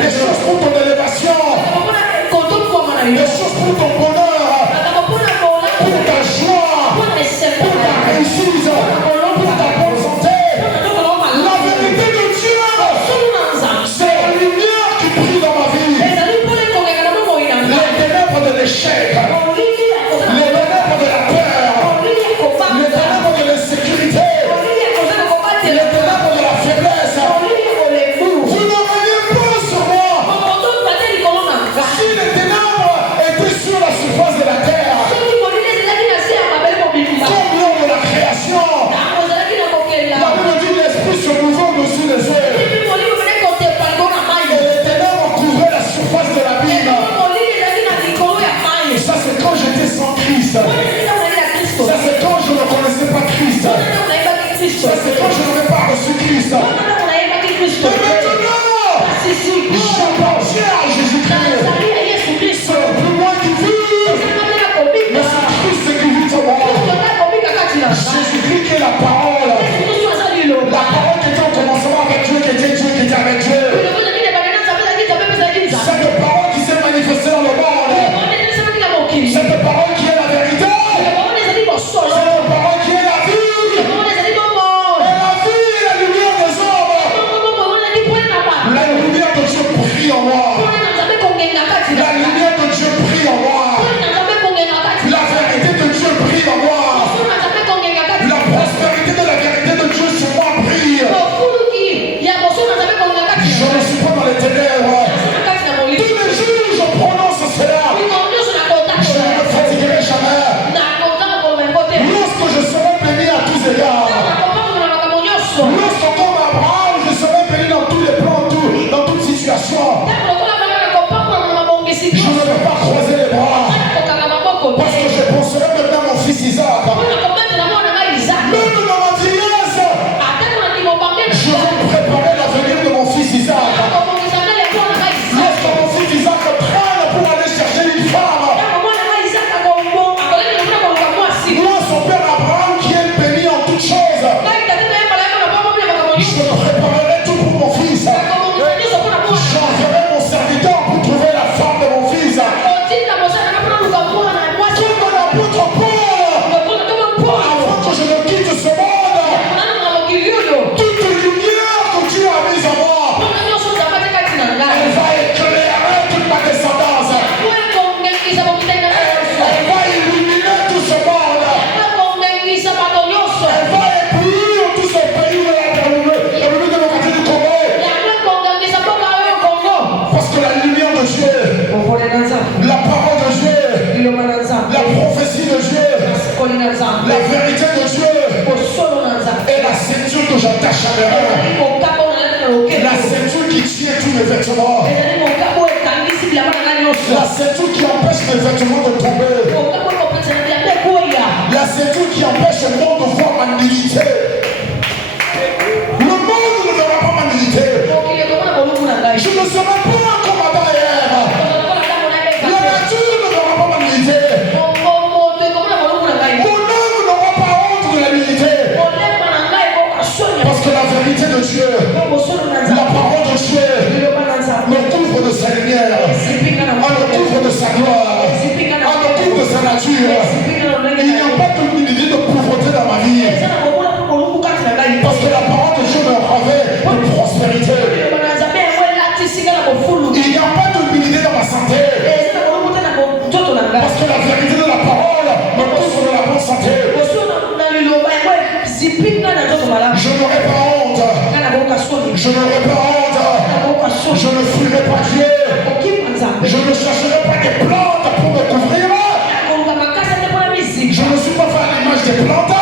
Des choses pour ton élévation. Des choses de Dieu brille en moi. La lumière de Dieu brille en moi. La vérité de Dieu brille en moi. La prospérité de la vérité de Dieu sur moi brille. Je ne suis pas dans les ténèbres. Tous les jours, je prononce cela. Je ne me fatiguerai jamais. Lorsque je serai béni à tous égards. Lorsque comme Abraham, je serai béni dans tous les plans, dans toute situation. Je ne vais pas croiser les bras. Parce que je penserai maintenant à mon fils Isaac. Même dans ma vieillesse, je vais préparer l'avenir de mon fils Isaac. Lorsque mon fils Isaac traîne pour aller chercher une femme, moi, son père Abraham, qui est béni en toutes choses, je préparerai tout pour mon fils. J'enverrai mon serviteur pour trouver la femme de mon fils. Comme l'apôtre Paul, avant que je ne quitte ce monde, toute lumière que Dieu a mise en moi, elle va éclairer toute ma descendance. Elle va illuminer tout ce monde. Elle va éblouir tout ce pays de la République démocratique du Congo. Parce que la lumière de Dieu, la parole de Dieu, la prophétie de Dieu, la vérité de Dieu et la ceinture que j'attache à mes mains, la ceinture qui tient tous mes vêtements, la ceinture qui empêche mes vêtements de tomber, la ceinture qui empêche le monde de voir ma nullité. Le monde ne verra pas ma nullité. Je ne serai pas comme Adam et Ève. La nature ne verra pas ma nullité. Mon âme n'aura pas honte de la nullité. Parce que la vérité de Dieu, la parole de Dieu, me couvre de sa lumière, me couvre de sa gloire, me couvre de sa nature. Il n'y a pas de nullité de pauvreté dans ma vie. Parce que la parole de Dieu me revêt de prospérité. Il n'y a pas de nullité dans ma santé. Parce que la vérité de la parole me couvre de la bonne santé. Je n'aurai pas honte. Je n'aurai pas honte. Je ne fuirai pas Dieu. Je ne chercherai pas des plantes pour me couvrir. Je ne suis pas fait à l'image des plantes.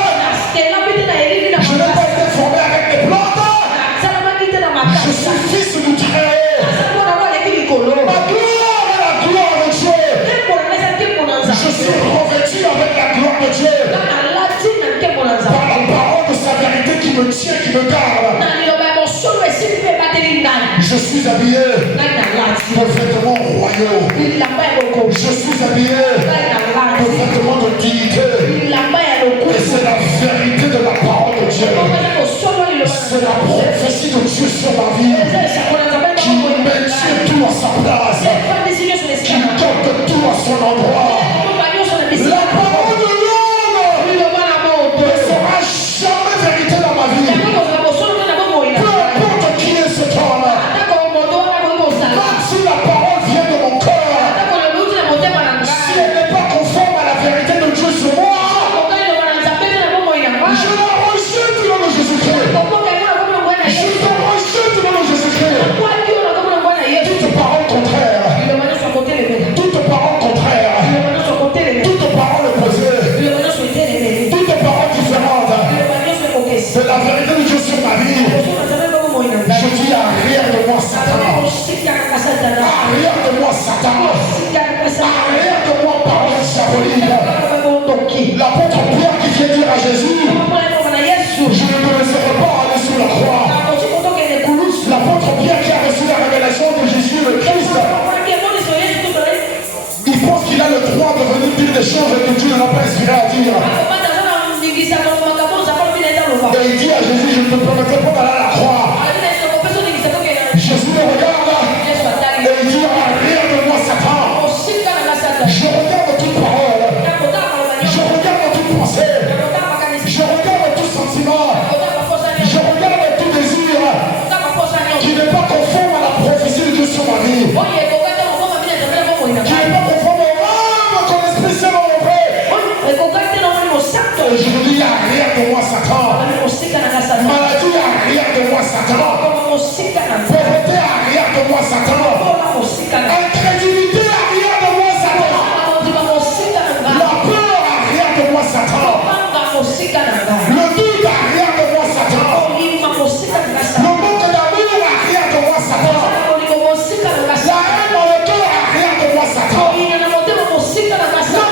Je n'ai pas été formé avec des plantes. Je suis fils du Très-Haut. Ma gloire est la gloire de Dieu. Je suis revêtu avec la gloire de Dieu. Par la parole de sa vérité qui me tient, qui me garde. Je suis habillé de vêtements royaux. Je suis habillé de vêtements de dignité. Et c'est la vérité de la parole de Dieu. C'est la prophétie de Dieu sur ma vie qui maintient tout à sa place, qui porte tout à son endroit. La parole de l'homme ne sera jamais vérité dans ma vie. Peu importe qui est cet homme, même si la parole vient de mon cœur, si elle n'est pas conforme à la vérité de Dieu sur moi, je la rejette au nom de Jésus-Christ. Je te rejette au nom de Jésus-Christ. Toute parole contraire, toute parole contraire, toute parole opposée, toute parole différente, c'est la vérité de Dieu sur ma vie. Je dis arrière de moi Satan, arrière de moi Satan, arrière de moi parole diabolique. L'apôtre Pierre qui vient dire à Jésus, je ne te laisserai pas aller sur la croix. L'apôtre Pierre qui a reçu la révélation de Jésus le Christ, il pense qu'il a le droit de venir dire des choses que Dieu ne l'a pas inspiré à dire. Et il dit à Jésus, je ne te permettrai pas d'aller à la croix. Jésus le regarde et il dit, Satan. Incrédulité arrière de moi, Satan. La peur arrière de moi, Satan. Le doute arrière de moi, Satan. Le manque d'amour arrière de moi, Satan. La haine dans le cœur arrière de moi, Satan. La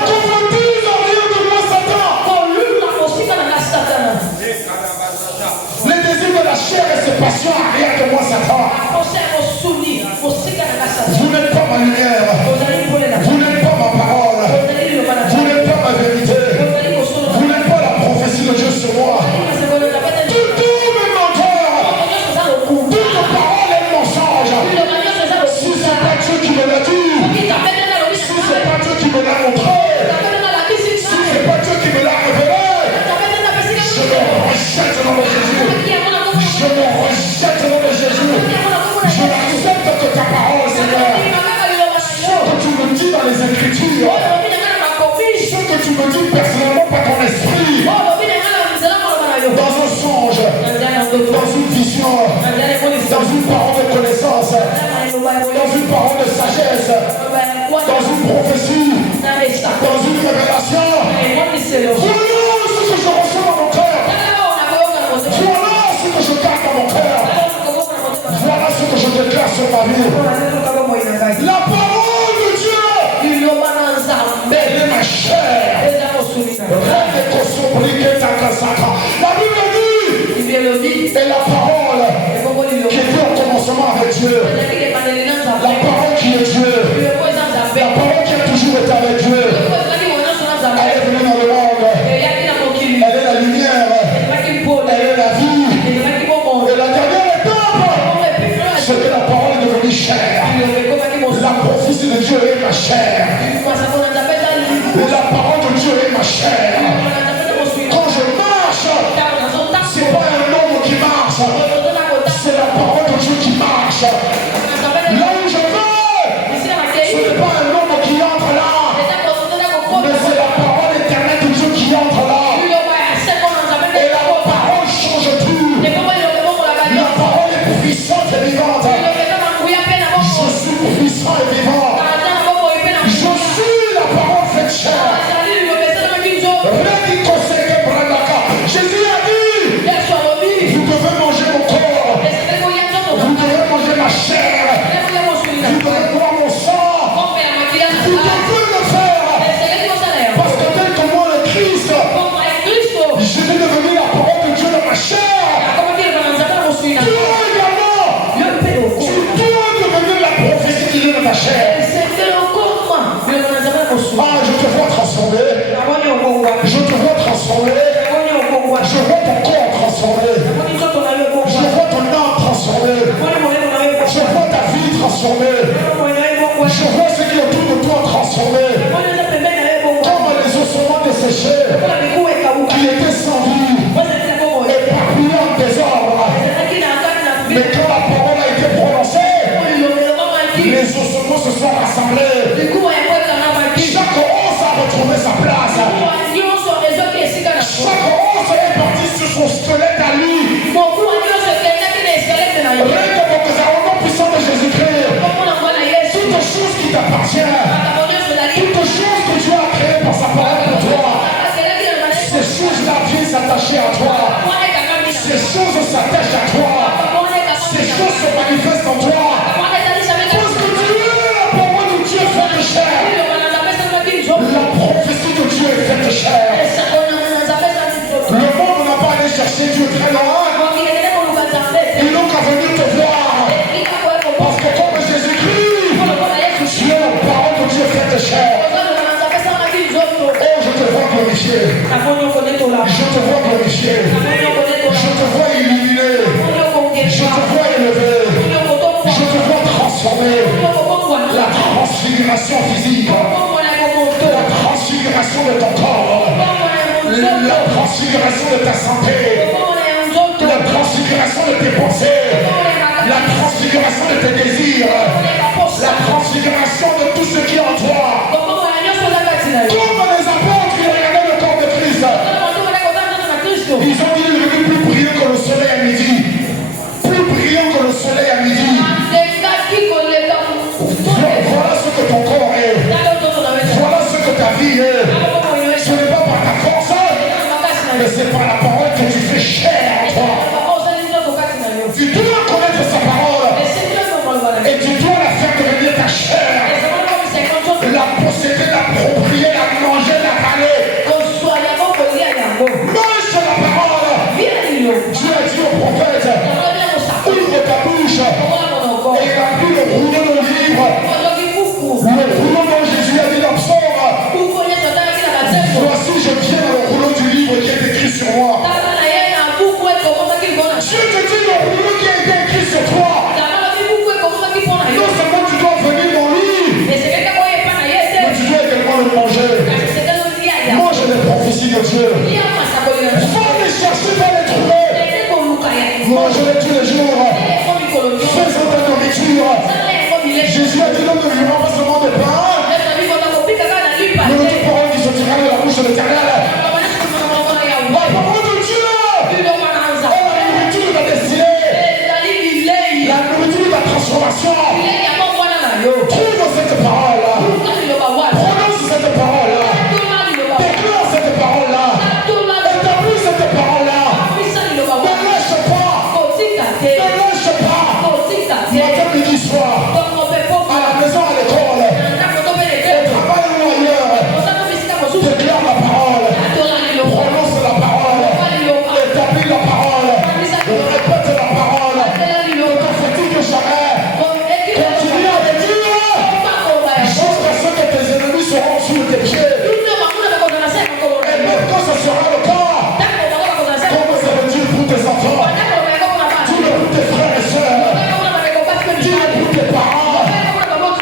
convoitise arrière de moi, Satan. Les désirs de la chair et ses passions arrière de moi, Satan. Vous n'êtes pas ma lumière. Vous n'êtes pas ma parole. Vous n'êtes pas ma vérité. Vous n'êtes pas la prophétie de Dieu sur moi. Tout est menteur. Toute parole est mensonge. Si ce n'est pas Dieu qui me l'a dit, si ce n'est pas Dieu qui me l'a montré, si ce n'est pas Dieu qui me l'a révélé, je me rejette au nom de Jésus. Je me rejette au nom de Jésus. Je n'accepte que ta parole, Seigneur. Ce que tu me dis dans les Écritures, ce que tu me dis personnellement par ton esprit, dans un songe, dans une vision, dans une parole de connaissance, dans une parole de sagesse, dans une prophétie, dans une révélation. Voilà ce que je reçois dans mon cœur. Voilà ce que je garde dans mon cœur. Voilà ce que je déclare sur ma vie. La parole de Dieu, elle est ma chair. La Bible dit, et la parole qui était au commencement avec Dieu, la parole qui est Dieu, la parole qui a toujours été avec Dieu, elle est venue dans le monde, elle est la lumière, elle est la vie, et la dernière étape, c'est que la parole est devenue chair. La prophétie de Dieu est ma chair. La parole de Dieu est ma chair. Quand je marche, c'est pas un homme qui marche, c'est la parole de Dieu qui marche. Là où je vais, ce n'est pas un homme qui entre là, mais c'est la parole éternelle de Dieu qui entre là. Et la parole change tout. La parole est puissante et vivante. Je suis puissant et vivant. Je suis la parole faite chair. Jésus a dit, vous devez manger mon corps, vous devez manger ma chair, vous devez boire mon sang, vous devez le faire, parce que tel que moi le Christ, je vais devenir la parole de Dieu dans ma chair. Toi également, tu dois devenir la prophétie qui est dans ta chair. Ah, je te vois transformé, je te vois transformé. Je vois ton corps transformé. Je vois ton âme transformée. Je vois ta vie transformée. Je vois ce qui est autour de toi transformé. Comme les ossements desséchés qui étaient sans vie et parmi en désordre. Mais quand la parole a été prononcée, les ossements se sont rassemblés. Chaque os a retrouvé sa place. Chaque os est parti sur son squelette à lui. Rien que au nom puissant de Jésus-Christ, toute chose qui t'appartient, toute chose que Dieu a créée par sa parole pour toi, ces choses-là viennent s'attacher à toi. Ces choses s'attachent à toi. Ces choses se manifestent en toi. Parce que tu es la parole de Dieu faite chair. La prophétie de Dieu est faite chair. Le monde n'a pas allé chercher Dieu très loin. Ils n'ont qu'à venir te voir. Parce que comme Jésus-Christ, tu es la parole de Dieu faite chair. Oh, je te vois glorifié. Je te vois glorifié. Je te vois illuminé. Je te vois élevé. Je te vois transformé. La transfiguration physique. La transfiguration de ton corps. La transfiguration de ta santé. La transfiguration de tes pensées. La transfiguration de tes désirs. La transfiguration de tout ce qui est en toi. Comme les apôtres qui regardaient le corps de Christ. Ils ont dit il est plus brillant que le soleil à midi. Plus brillant que le soleil à midi. Et tu dois la faire devenir ta chair. La posséder, l'approprier, la manger, la avaler. Mange la parole. Dieu a dit au prophète, ouvre ta bouche. Et il a pris le rouleau de livre. Le rouleau dont Jésus a dit l'absor. Voici, je viens dans le rouleau du livre qui est écrit sur moi. Dieu te dit le rouleau qui a été écrit sur toi. Non seulement tu dois venir dans lui, mais tu dois également le manger. Mange les prophéties de Dieu. Va les chercher, va les trouver. Mange-les tous les jours. Fais-en ta nourriture. Jésus a dit l'homme ne vivra pas seulement de pain, mais de toute parole qui sortira de la bouche de l'Éternel. La parole de Dieu est la nourriture de ta destinée, la nourriture de ta transformation. Trouve cette parole-là. Prononce cette parole-là. Déclare cette parole-là. Établis cette parole-là. Ne lâche pas. Ne lâche pas. Matin, midi, soir. À la maison, à l'école. Au travail ou ailleurs. Déclare la parole. Prononce la parole. Établis la parole. Répète la parole. Ne te fatigue jamais. Continue à le dire. Jusqu'à ce que tes ennemis seront sous tes pieds. Et même quand ce sera le cas, comment ça veut dire pour tes enfants? Dis-le pour tes frères et sœurs. Dis-le pour tes parents.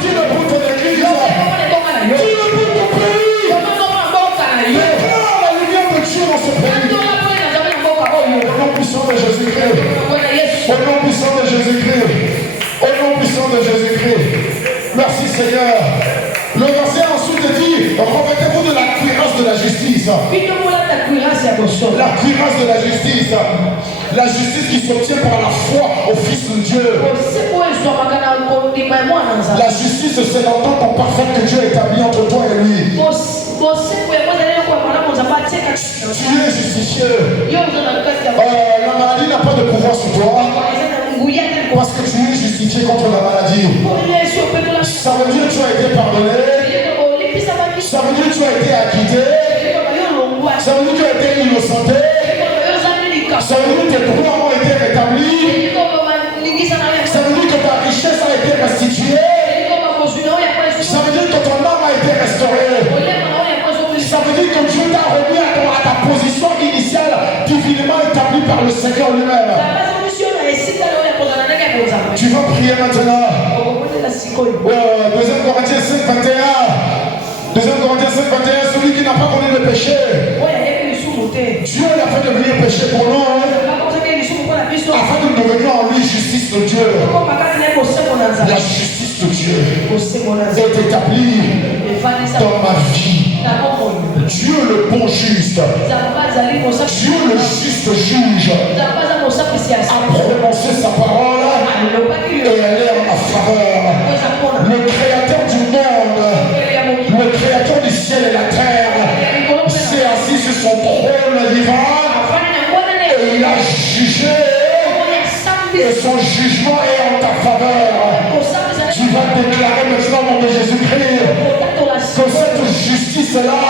Dis-le pour ton église. Dis-le pour ton pays. Déclare la lumière de Dieu dans ce pays. Au nom puissant de Jésus-Christ. Au nom puissant de Jésus-Christ. Au nom puissant de Jésus-Christ. Merci Seigneur. Le verset ensuite dit, revêtez-vous de la cuirasse de la justice. La cuirasse de la justice. La justice qui s'obtient par la foi au Fils de Dieu. La justice, c'est l'entente parfaite que Dieu a établie entre toi et lui. Tu es justifié. La maladie n'a pas de pouvoir sur toi. Parce que tu es justifié contre la maladie. Ça veut dire que tu as été pardonné. Ça veut dire que tu as été acquitté. Ça veut dire que tu as été innocenté. Ça veut dire que tes droits ont été rétablis. Ça veut dire que ta richesse a été restituée. Ça veut dire que ton âme a été restaurée. Ça veut dire que Dieu t'a remis à ta position initiale divinement établie par le Seigneur lui-même. Tu vas prier maintenant. 2 Corinthiens 5, 21. 2 Corinthiens 5, 21. Celui qui n'a pas connu le péché, Dieu l'a fait devenir péché pour nous, afin de devenir en lui justice de Dieu. La justice de Dieu est établie dans ma vie. Dieu le bon juste, Dieu le juste juge, a prononcé sa parole et elle est en ma faveur. Le créateur du monde, le créateur du ciel et la terre, s'est assis sur son trône divin et il a jugé et son jugement est en ta faveur. Tu vas déclarer maintenant au nom de Jésus-Christ que cette justice-là,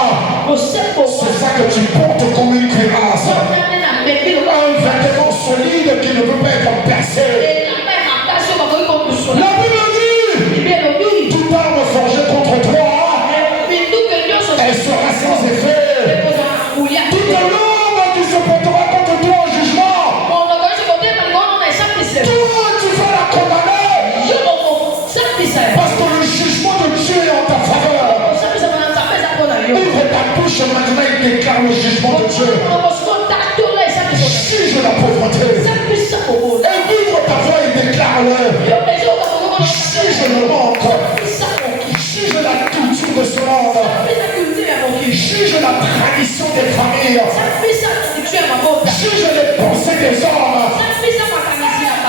c'est ça que tu portes comme une cuirasse. Un vêtement solide qui ne peut pas être percé. La Bible dit, toute arme forgée contre toi, elle sera sans effet. Toute langue qui se portera contre toi en jugement, toi tu vas la condamner. Parce que le jugement de Dieu est en ta faveur. Ouvre ta bouche maintenant et déclare le jugement de Dieu. Juge la pauvreté. Et ouvre ta voix et déclare-le. Juge le manque. Juge la culture de ce monde. Juge la tradition des familles. Juge les pensées des hommes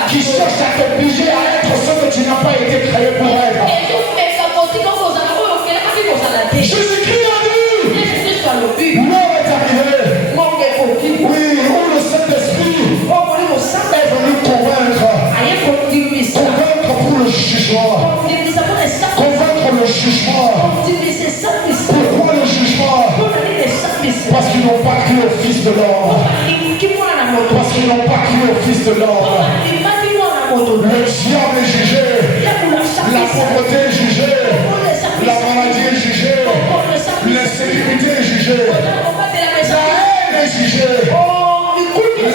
qui cherchent à t'obliger à être ce que tu n'as pas été créé pour être. Jésus-Christ a dit, l'heure est arrivée. Oui, où le Saint-Esprit est venu convaincre pour le jugement. jugement. Convaincre le jugement. Pourquoi le jugement? Parce qu'ils n'ont pas cru au Fils de l'homme. Parce qu'ils n'ont pas cru au Fils de l'homme. Le diable est jugé. La pauvreté est jugée. La maladie est jugée. L'insécurité est jugée. La haine est jugée.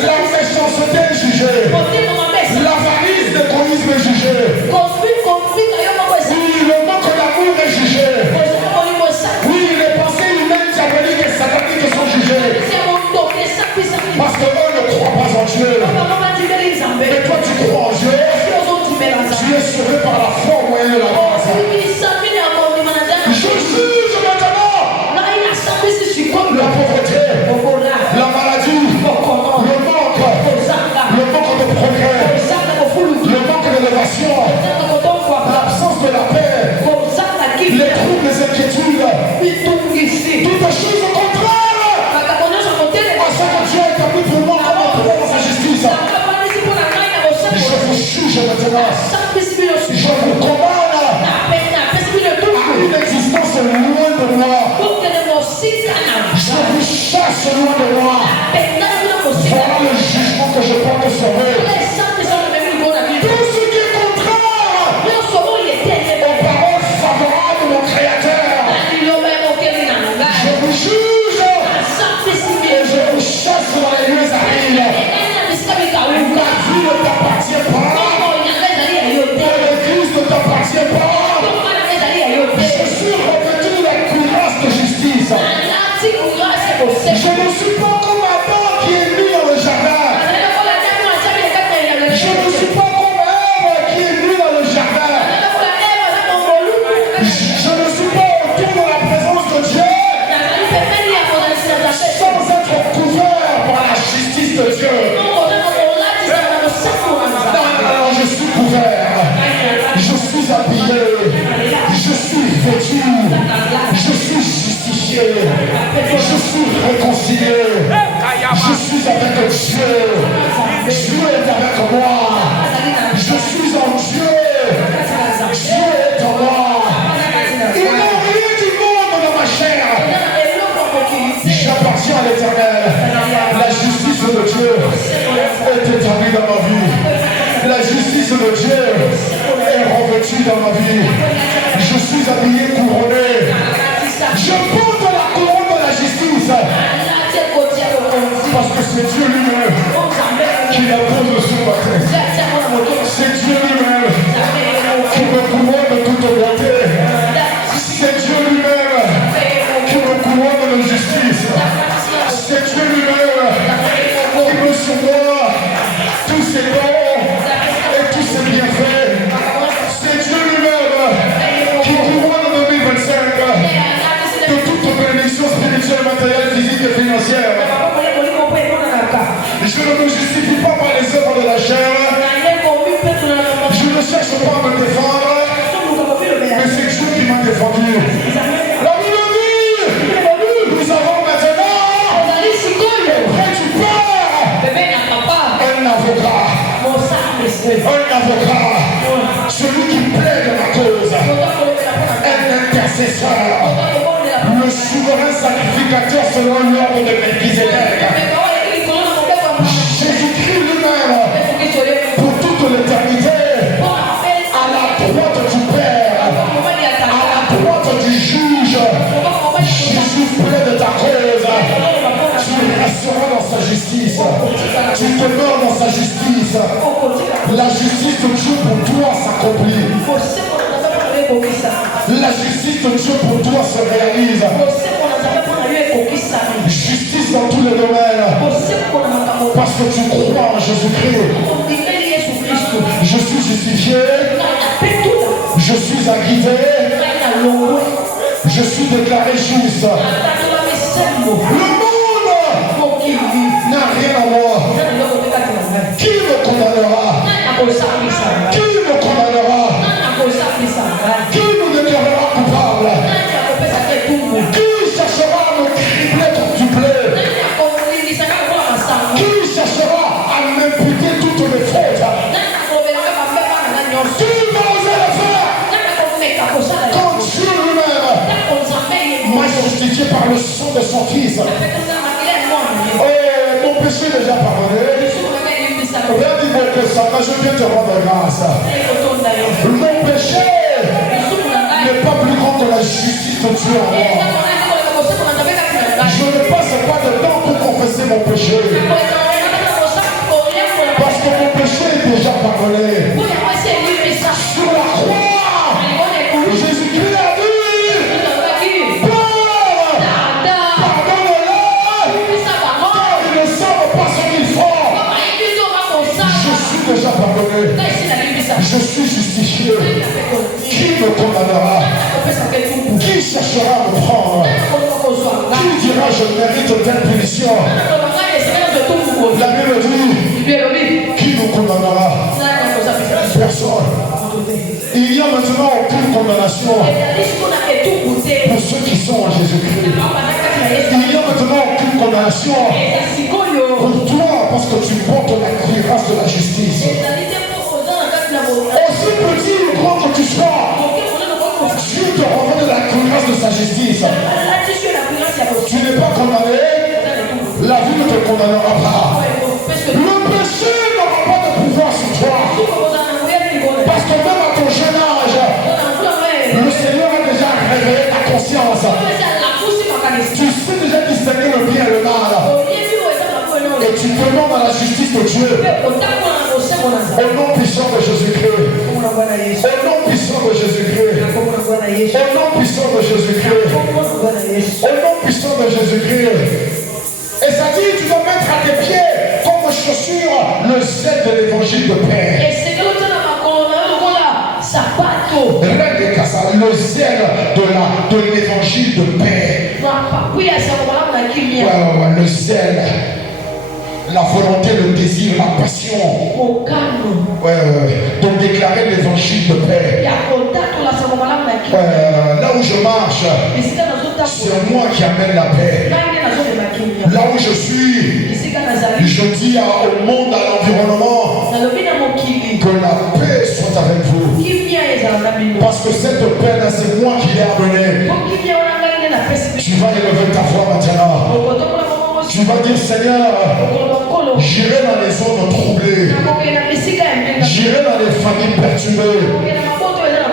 La méchanceté est jugée. L'avarice, l'égoïsme est jugé. Oui, le manque d'amour est jugé. Oui, les pensées humaines, diaboliques et sataniques sont jugées. Parce que eux ne croient pas en Dieu. Mais toi tu crois en Dieu. Tu es sauvé par la foi au moyen de la grâce. Je juge maintenant la pauvreté, la maladie, le manque de progrès, le manque d'élévation, l'absence de la paix, les troubles, les inquiétudes, toutes les choses contraires à ce que Dieu a établi pour moi comme un droit dans sa justice. Je vous juge maintenant. Je vous commande à une existence loin de moi. Je vous chasse loin de moi. Voilà le jugement que je porte sur eux. Tout ce qui est contraire aux paroles favorables de mon Créateur, je vous juge et je vous chasse dans les lieux arides. La vie ne t'appartient pas. L'église ne t'appartient pas. Je suis revêtu de la cuirasse de justice. Je ne suis pas comme Adam qui est mis dans le jardin. Je ne suis pas comme Ève qui est mis dans le jardin. Je ne suis pas autour de la présence de Dieu sans être couvert par la justice de Dieu. Non, je suis couvert. Je suis habillé. Je suis vêtu. Je suis justifié. Je suis réconcilié. Je suis avec Dieu. Dieu est avec moi. Je suis en Dieu. Dieu est en moi. Il n'y a rien du monde dans ma chair. J'appartiens à l'Éternel. La justice de Dieu est établie dans ma vie. La justice de Dieu est revêtue dans ma vie. Je suis habillé, couronné. Je porte la couronne de la justice. Parce que c'est Dieu lui-même qui la pose sur ma tête. C'est Dieu lui-même qui me couronne de toute beauté. C'est Dieu lui-même qui me couronne de justice. C'est Dieu lui-même qui me survoit tous ses dons et tous ses bienfaits. C'est Dieu lui-même qui couronne en 2025 de toute bénédiction spirituelle, matérielle, physique et financière. Je ne me justifie pas par les œuvres de la chair. Je ne cherche pas à me défendre. Mais c'est Dieu qui m'a défendu. La Bible dit, nous avons maintenant auprès du Père un avocat. Un avocat. Celui qui plaide ma cause. Un intercesseur. Le souverain sacrificateur selon l'ordre de Melchizedek. Jésus-Christ lui-même, pour toute l'éternité, à la droite du Père, à la droite du juge, Jésus plaide ta cause. Tu resteras dans sa justice. Tu demeures dans sa justice. La justice de Dieu pour toi s'accomplit. La justice de Dieu pour toi se réalise. Justice dans tous les domaines. Parce que tu crois en Jésus-Christ. Je suis justifié. Je suis acquitté. Je suis déclaré juste. Le monde n'a rien à moi. Qui me condamnera? Qui me condamnera? Qui nous déclarera coupable? Qui cherchera à me cribler comme du blé? Qui cherchera à m'imputer toutes les fautes? Qui va oser le faire? par le sang de son Fils. Mon péché est déjà pardonné. Regarde, dis-moi que ça, je viens te rendre grâce. Mon péché n'est pas plus grand que la justice de Dieu en moi. Je ne passe pas de temps pour confesser mon péché. Parce que mon péché est déjà pardonné. Sur la croix, Jésus-Christ a dit, Père, pardonne-leur, car ils ne savent pas ce qu'ils font. Je suis déjà pardonné. Je suis justifié. Qui me condamnera? Qui cherchera à me prendre? Qui dira je mérite telle punition? La Bible dit, qui nous condamnera? Personne. Il n'y a maintenant aucune condamnation pour ceux qui sont en Jésus-Christ. Il n'y a maintenant aucune condamnation pour toi parce que tu portes la cuirasse de la justice. Aussi petit ou grand que tu sois, Dieu te remet de la cuirasse de sa justice. Tu n'es pas condamné, la vie ne te condamnera pas. Le péché n'aura pas de pouvoir sur toi. Parce que même à ton jeune âge, le Seigneur a déjà réveillé ta conscience. Tu sais déjà distinguer le bien et le mal. Et tu demandes à la justice de Dieu. Au nom puissant de Jésus-Christ. Au nom puissant de Jésus-Christ. Au nom puissant de Jésus-Christ. Au nom puissant de Jésus-Christ. Et ça dit, tu dois mettre à tes pieds comme chaussure le zèle de l'évangile de paix. Le zèle de l'évangile de paix. Le zèle. La volonté, le désir, la passion. De déclarer l'évangile de paix. Là où je marche, c'est moi qui amène la paix. Là où je suis, je dis au monde, à l'environnement, que la paix soit avec vous. Parce que cette paix-là, c'est moi qui l'ai amenée. Tu vas élever ta voix maintenant. Tu vas dire, Seigneur, j'irai dans les zones troublées. J'irai dans les familles perturbées.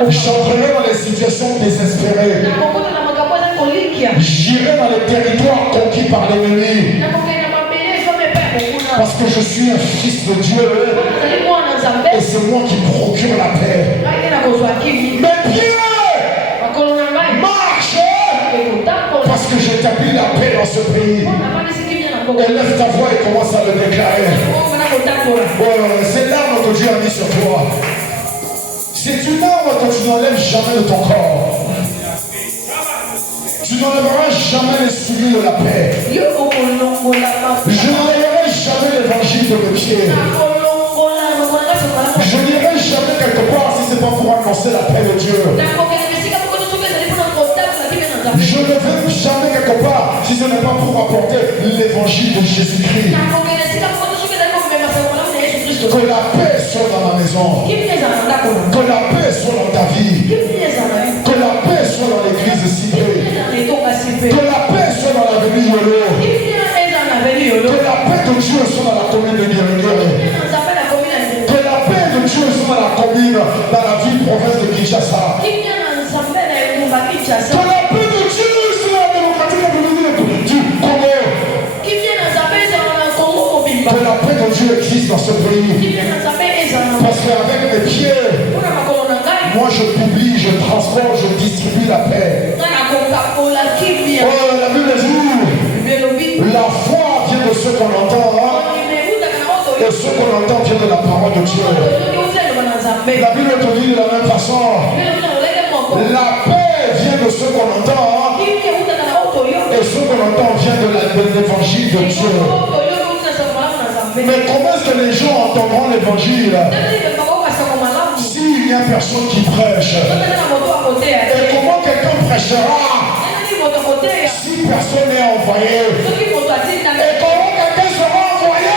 J'entrerai dans les situations désespérées. J'irai dans les territoires conquis par l'ennemi. Parce que je suis un fils de Dieu. Et c'est moi qui procure la paix. Mes pieds marchent. Parce que j'établis la paix dans ce pays. Élève ta voix et commence à le déclarer. C'est l'arme que Dieu a mis sur toi. C'est une arme que tu n'enlèves jamais de ton corps. Tu n'enlèveras jamais les souliers de la paix. Je n'enlèverai jamais l'évangile de mes pieds. Je n'irai jamais quelque part si ce n'est pas pour annoncer la paix de Dieu. Je ne vais jamais quelque part si ce n'est pas pour apporter l'évangile de Jésus-Christ. Que la paix soit dans ma maison. Que la paix soit dans ta vie. Que la paix soit dans l'église ciblée. Que la paix soit dans l'avenue Yolo. Que la paix de Dieu soit dans la commune de Nyerere. Que la paix de Dieu soit dans la commune, dans la ville province de Kinshasa. Que la paix de Dieu soit dans la démocratique république du Congo. Que la paix de Dieu existe dans ce pays. Parce qu'avec mes pieds, moi je publie, je transporte, je distribue la paix. La Bible dit, la foi vient de ce qu'on entend. Et ce qu'on entend vient de la parole de Dieu. La Bible te dit de la même façon, la paix vient de ce qu'on entend. Et ce qu'on entend vient de l'évangile de Dieu. Mais comment est-ce que les gens entendront l'évangile s'il n'y a personne qui prêche? Et comment quelqu'un prêchera si personne n'est envoyé? Et comment quelqu'un sera envoyé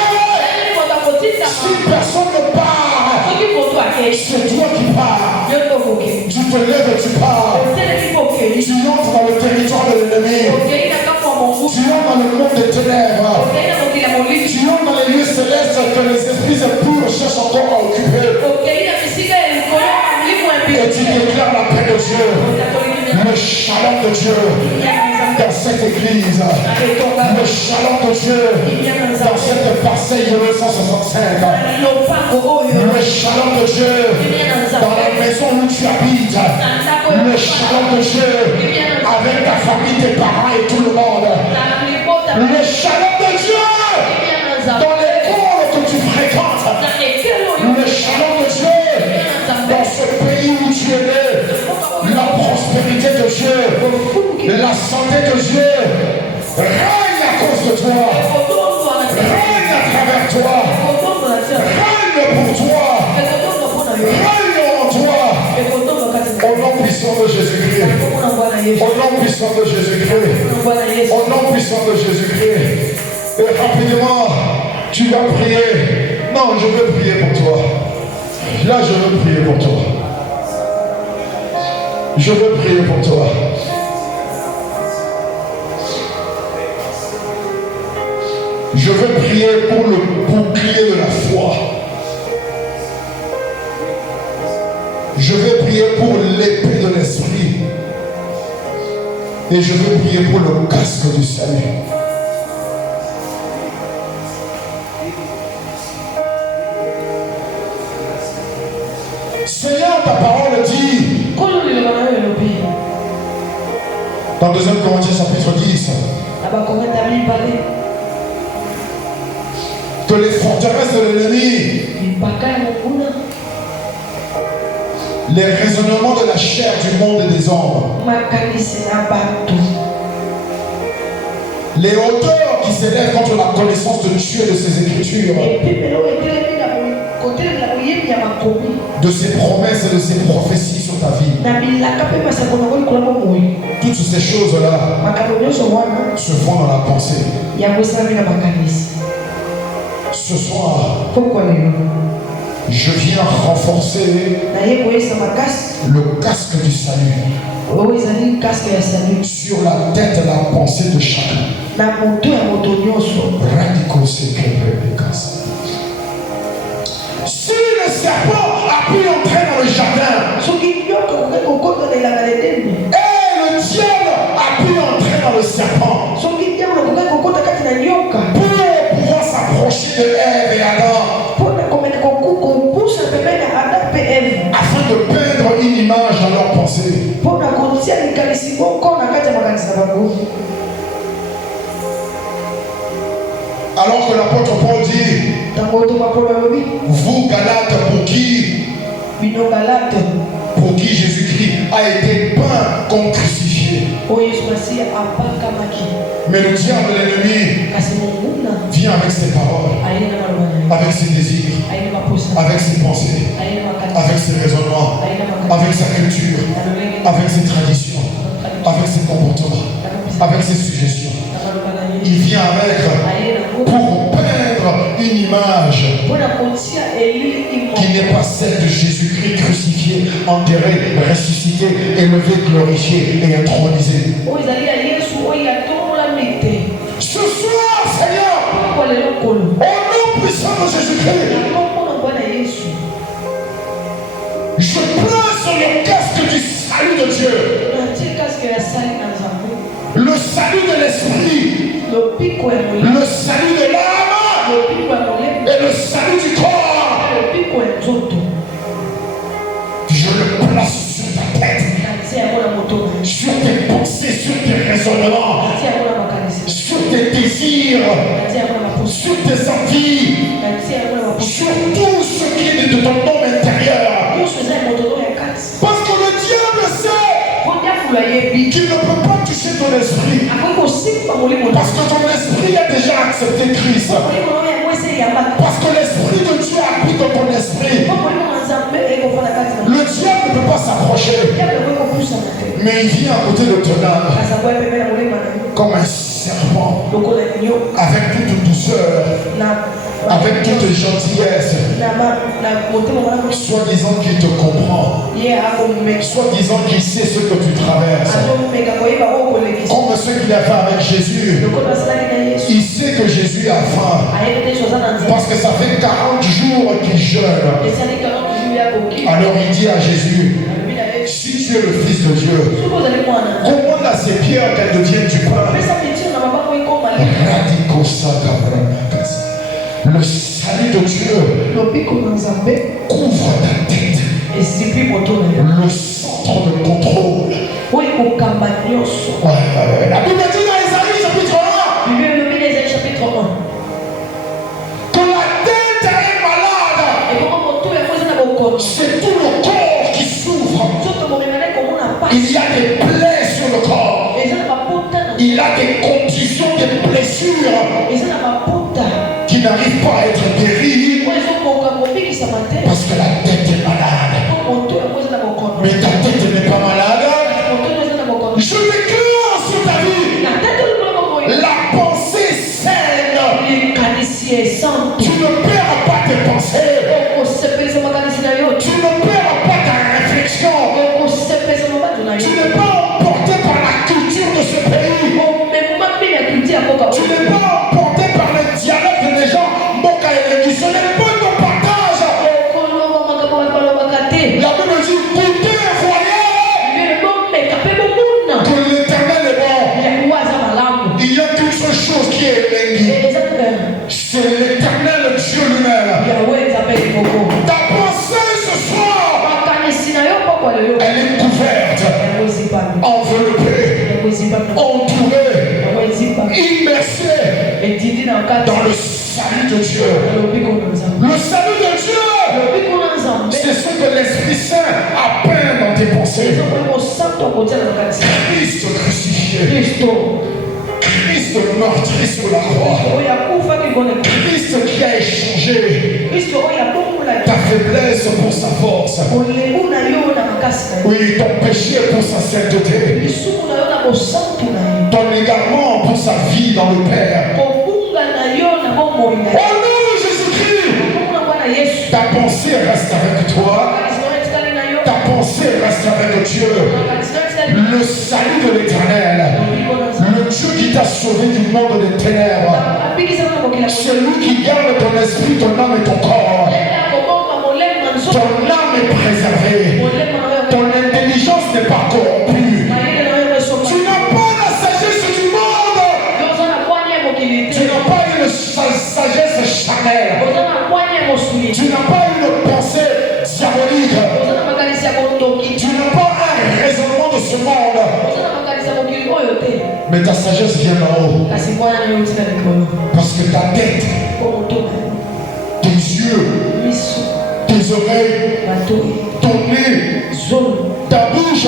si personne ne part? C'est toi qui pars. Tu te lèves et tu pars. Tu entres dans le territoire de l'ennemi. dans le monde des ténèbres. Tu entres dans les lieux célestes que les esprits impurs cherchent encore à occuper. Et tu déclares la paix de Dieu, le shalom de Dieu dans cette église, le shalom de Dieu dans cette parcelle de 165, le shalom de Dieu dans la maison où tu habites, le shalom de Dieu avec ta famille, tes parents et tout le monde, le shalom de Dieu dans l'école que tu fréquentes, le shalom de Dieu dans ce pays où tu es né, la prospérité de Dieu, la santé de Dieu règne à cause de toi, règne à travers toi, règne pour toi, règne en toi. Au nom puissant de Jésus-Christ, au nom puissant de Jésus-Christ, au nom puissant de Jésus-Christ. Et rapidement, tu vas prier. Non, je veux prier pour toi. Là, je veux prier pour toi. Je veux prier pour toi. Je veux prier pour le bouclier de la foi. Je veux prier pour l'épée de l'esprit. Et je veux prier pour le casque du salut. Seigneur, ta parole dit dans 2 Corinthiens chapitre 10 que les forteresses de l'ennemi, les raisonnements de la chair, du monde et des hommes, les hauteurs qui s'élèvent contre la connaissance de Dieu et de ses Écritures, de ses promesses et de ses prophéties sur ta vie. Toutes ces choses-là se font dans la pensée. Ce soir, je viens renforcer le casque du salut sur la tête et la pensée de chacun. Si le serpent a pu entrer dans le jardin et le diable a pu entrer dans le serpent pour pouvoir s'approcher de Ève et Adam afin de peindre une image dans leur pensée. Alors que l'apôtre Paul dit, vous Galates, pour qui Jésus-Christ a été peint comme crucifié. Mais le diable, l'ennemi, vient avec ses paroles, avec ses désirs, avec ses pensées, avec ses raisonnements, avec sa culture, avec ses traditions, avec ses comportements, avec ses suggestions. Il vient avec pour peindre une image qui n'est pas celle de Jésus-Christ crucifié, enterré, ressuscité, élevé, glorifié et intronisé. Ce soir, Seigneur, au nom puissant de Jésus-Christ, je place sur le casque du salut de Dieu, le salut de l'esprit, le salut de l'âme et le salut du corps. Je le place sur ta tête, sur tes pensées, sur tes raisonnements, sur tes désirs, sur tes envies, sur tout ce qui est de ton homme intérieur. Parce que le diable sait qu'il ne peut pas toucher ton esprit. Parce que ton esprit a déjà accepté Christ. Parce que l'esprit de Dieu habite dans ton esprit. Le diable ne peut pas s'approcher. Mais il vient à côté de ton âme comme un serpent, avec toute douceur, avec toute gentillesse, soi-disant qu'il te comprend, soi-disant qu'il sait ce que tu traverses. Comme ce qu'il a fait avec Jésus, il sait que Jésus a faim, parce que ça fait 40 jours qu'il jeûne. Alors il dit à Jésus, si tu es le Fils de Dieu, commande à ces pierres qu'elles deviennent du pain. Le salut de Dieu couvre ta tête. Le centre de contrôle. La Bible dit dans Isaïe chapitre 1 que la tête est malade. C'est tout le corps qui souffre. Il y a des plaies sur le corps. Il y a des conditions, des blessures qui n'arrivent pas à être guéries parce que la tête est malade. Mais ta tête n'est pas malade. Je déclare sur ta vie la pensée saine. Tu ne perds pas tes pensées. Tu ne perds pas ta réflexion. Tu n'es pas emporté par la culture de ce pays. Tu n'es pas emporté par le dialecte des gens. Ce n'est pas ton partage. La Bible dit goûtez et voyez que l'Éternel est bon. Il y a qu'une seule chose qui est bénie. C'est l'Éternel Dieu lui-même. Ta pensée ce soir, elle est couverte, enveloppée, entourée, immersée dans le salut de Dieu. Le salut de Dieu, c'est ce que l'Esprit Saint a peint dans tes pensées. Christ crucifié, Christ meurtri sur la croix, Christ qui a échangé ta faiblesse pour sa force, oui, ton péché pour sa sainteté, ton égarement pour sa vie dans le Père. Au nom de Jésus-Christ, ta pensée reste avec toi. Ta pensée reste avec Dieu. Le salut de l'Éternel, le Dieu qui t'a sauvé du monde des ténèbres, c'est lui qui garde ton esprit, ton âme et ton corps. Ton âme est préservée. Ton intelligence n'est pas corrompue. Tu n'as pas la sagesse du monde. Tu n'as pas une sagesse charnelle. Tu n'as pas une pensée diabolique. Tu n'as pas un raisonnement de ce monde. Mais ta sagesse vient d'en haut. Parce que ta tête, tes yeux, tes oreilles, ton nez, ta bouche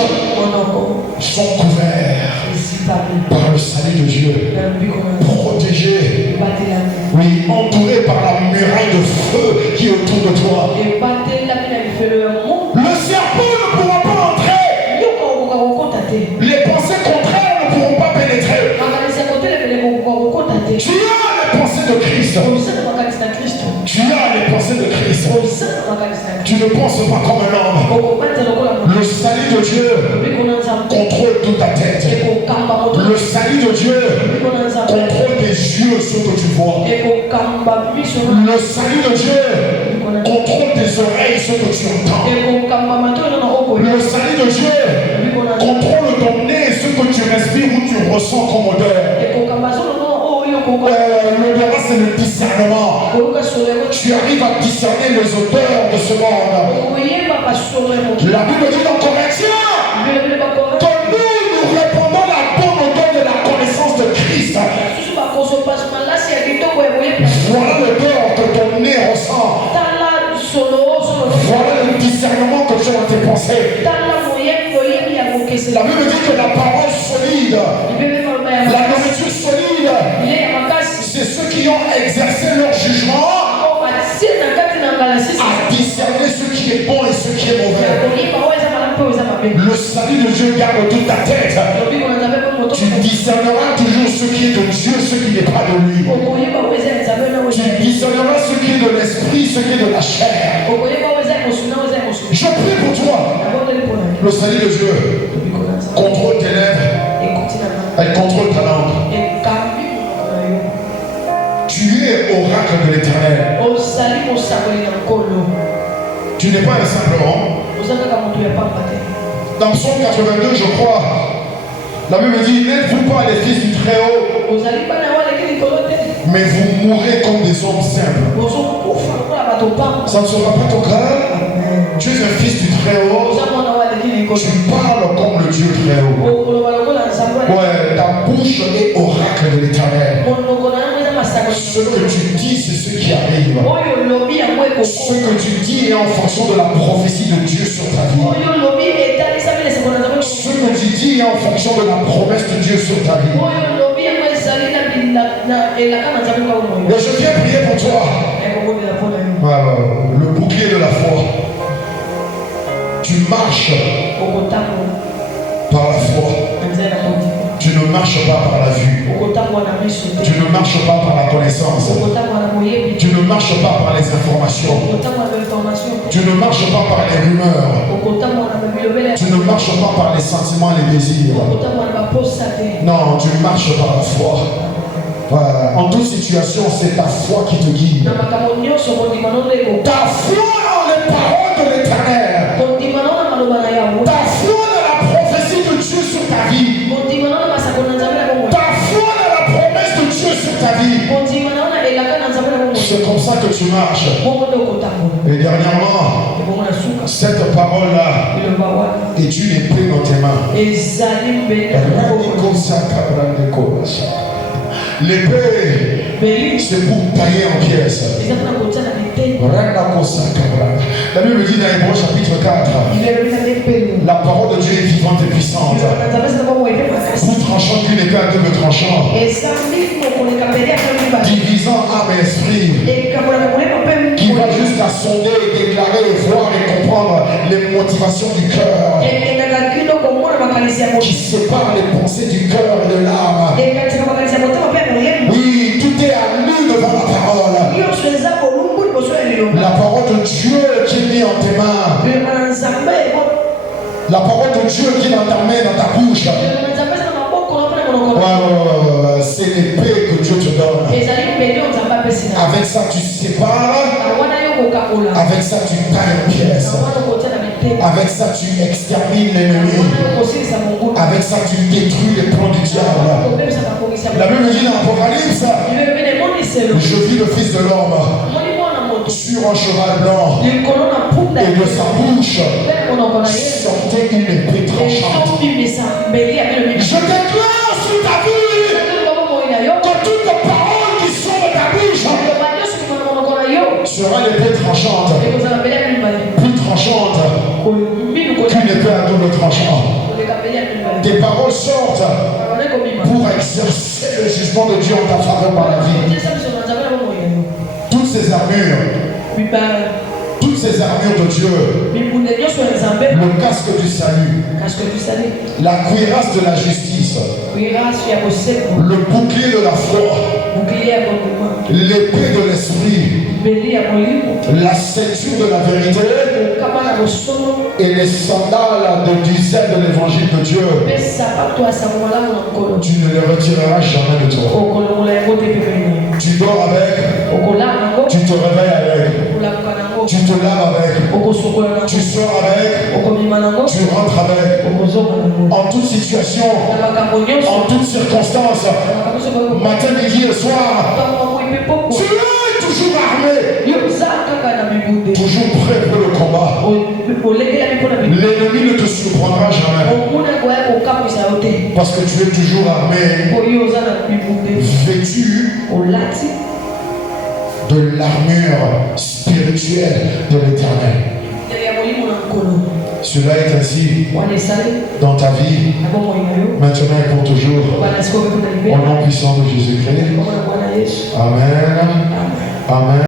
sont couverts par le salut de Dieu, protégés, oui, entourés par la muraille de feu qui est autour de toi. Le serpent ne pourra pas entrer. Les pensées contraires ne pourront pas pénétrer. Tu as les pensées de Christ. Tu as les pensées de Christ. Tu ne penses pas comme un homme. Le salut de Dieu contrôle toute ta tête. Le salut de Dieu contrôle tes yeux, ce que tu vois. Le salut de Dieu contrôle tes oreilles, ce que tu entends. Le salut de Dieu contrôle ton nez, ce que tu respires ou tu ressens comme odeur. L'odorat, c'est le discernement. Tu arrives à discerner les odeurs de ce monde. La Bible dit dans Corinthiens que nous répandons la bonne odeur de la connaissance de Christ. Voilà l'odeur que ton nez ressent. Voilà le discernement que tu as dans tes pensées. La Bible dit que la parole solide, la nourriture solide, c'est ceux qui ont exercé leur jugement à discerner ce qui est bon et ce qui est mauvais. Le salut de Dieu garde toute ta tête. Tu discerneras toujours ce qui est de Dieu, ce qui n'est pas de lui. Tu discerneras ce qui est de l'esprit, ce qui est de la chair. Je prie pour toi. Le salut de Dieu contrôle tes lèvres. Elle contrôle ta langue. Tu es oracle de l'Éternel. Tu n'es pas un simple homme. Dans Psaume 82, je crois, la Bible dit, n'êtes-vous pas les fils du Très-Haut, mais vous mourrez comme des hommes simples. Ça ne sera pas ton cas. Tu es un fils du Très-Haut. Tu parles comme le Dieu Très-Haut. Ouais, ta bouche est oracle de l'Éternel. Ce que tu dis, c'est ce qui arrive. Ce que tu dis est en fonction de la prophétie de Dieu sur ta vie. Ce que tu dis est en fonction de la promesse de Dieu sur ta vie. Et je viens prier pour toi. Le bouclier de la foi. Tu marches par la foi. Tu ne marches pas par la vue. Tu ne marches pas par la connaissance. Tu ne marches pas par les informations. Tu ne marches pas par les rumeurs. Tu ne marches pas par les sentiments et les désirs. Non, tu marches par la foi. En toute situation, c'est ta foi qui te guide. Ta foi en les paroles de l'Éternel. Ta foi dans la prophétie de Dieu sur ta vie. Ta foi dans la promesse de Dieu sur ta vie. C'est comme ça que tu marches. Et dernièrement, cette parole-là est une épée dans tes mains. L'épée, c'est pour tailler en pièces. La Bible dit dans Hébreux chapitre 4, la parole de Dieu est vivante et puissante. Plus tranchant qu'une épée à double tranchant, divisant âme et esprit, qui va jusqu'à sonder, déclarer, voir et comprendre les motivations du cœur, qui sépare les pensées du cœur et de l'âme. Oui, tout est à nu devant la parole. La parole de Dieu qui est mise en tes mains. La parole de Dieu qui est dans ta main, dans ta bouche. C'est l'épée que Dieu te donne. Avec ça tu sépares. Avec ça tu tailles en pièces. Avec ça tu extermines l'ennemi. Avec ça tu détruis les plans du diable. La Bible dit dans l'Apocalypse, je vis le Fils de l'homme sur un cheval blanc, et de sa bouche sortait une épée tranchante. Je déclare sur ta vie que toutes les paroles qui sont de ta bouche sera l'épée tranchante, plus tranchante qu'une épée à double tranchant. Tes paroles sortent pour exercer le jugement de Dieu en ta faveur par la vie. Toutes ces armures de Dieu, le casque du salut, la cuirasse de la justice, le bouclier de la foi, l'épée de l'esprit, la ceinture de la vérité et les sandales du zèle de l'évangile de Dieu. Tu ne les retireras jamais de toi. Tu dors avec, tu te réveilles avec, tu te laves avec, tu sors avec, tu rentres avec. En toute situation, en toute circonstance, matin, midi et soir, tu es toujours armé, toujours prêt pour le combat. L'ennemi ne te surprendra jamais, parce que tu es toujours armé, vêtu de l'armure spirituelle de l'Éternel. Cela est ainsi dans ta vie, maintenant et pour toujours. Au nom puissant de Jésus-Christ. Amen. Amen.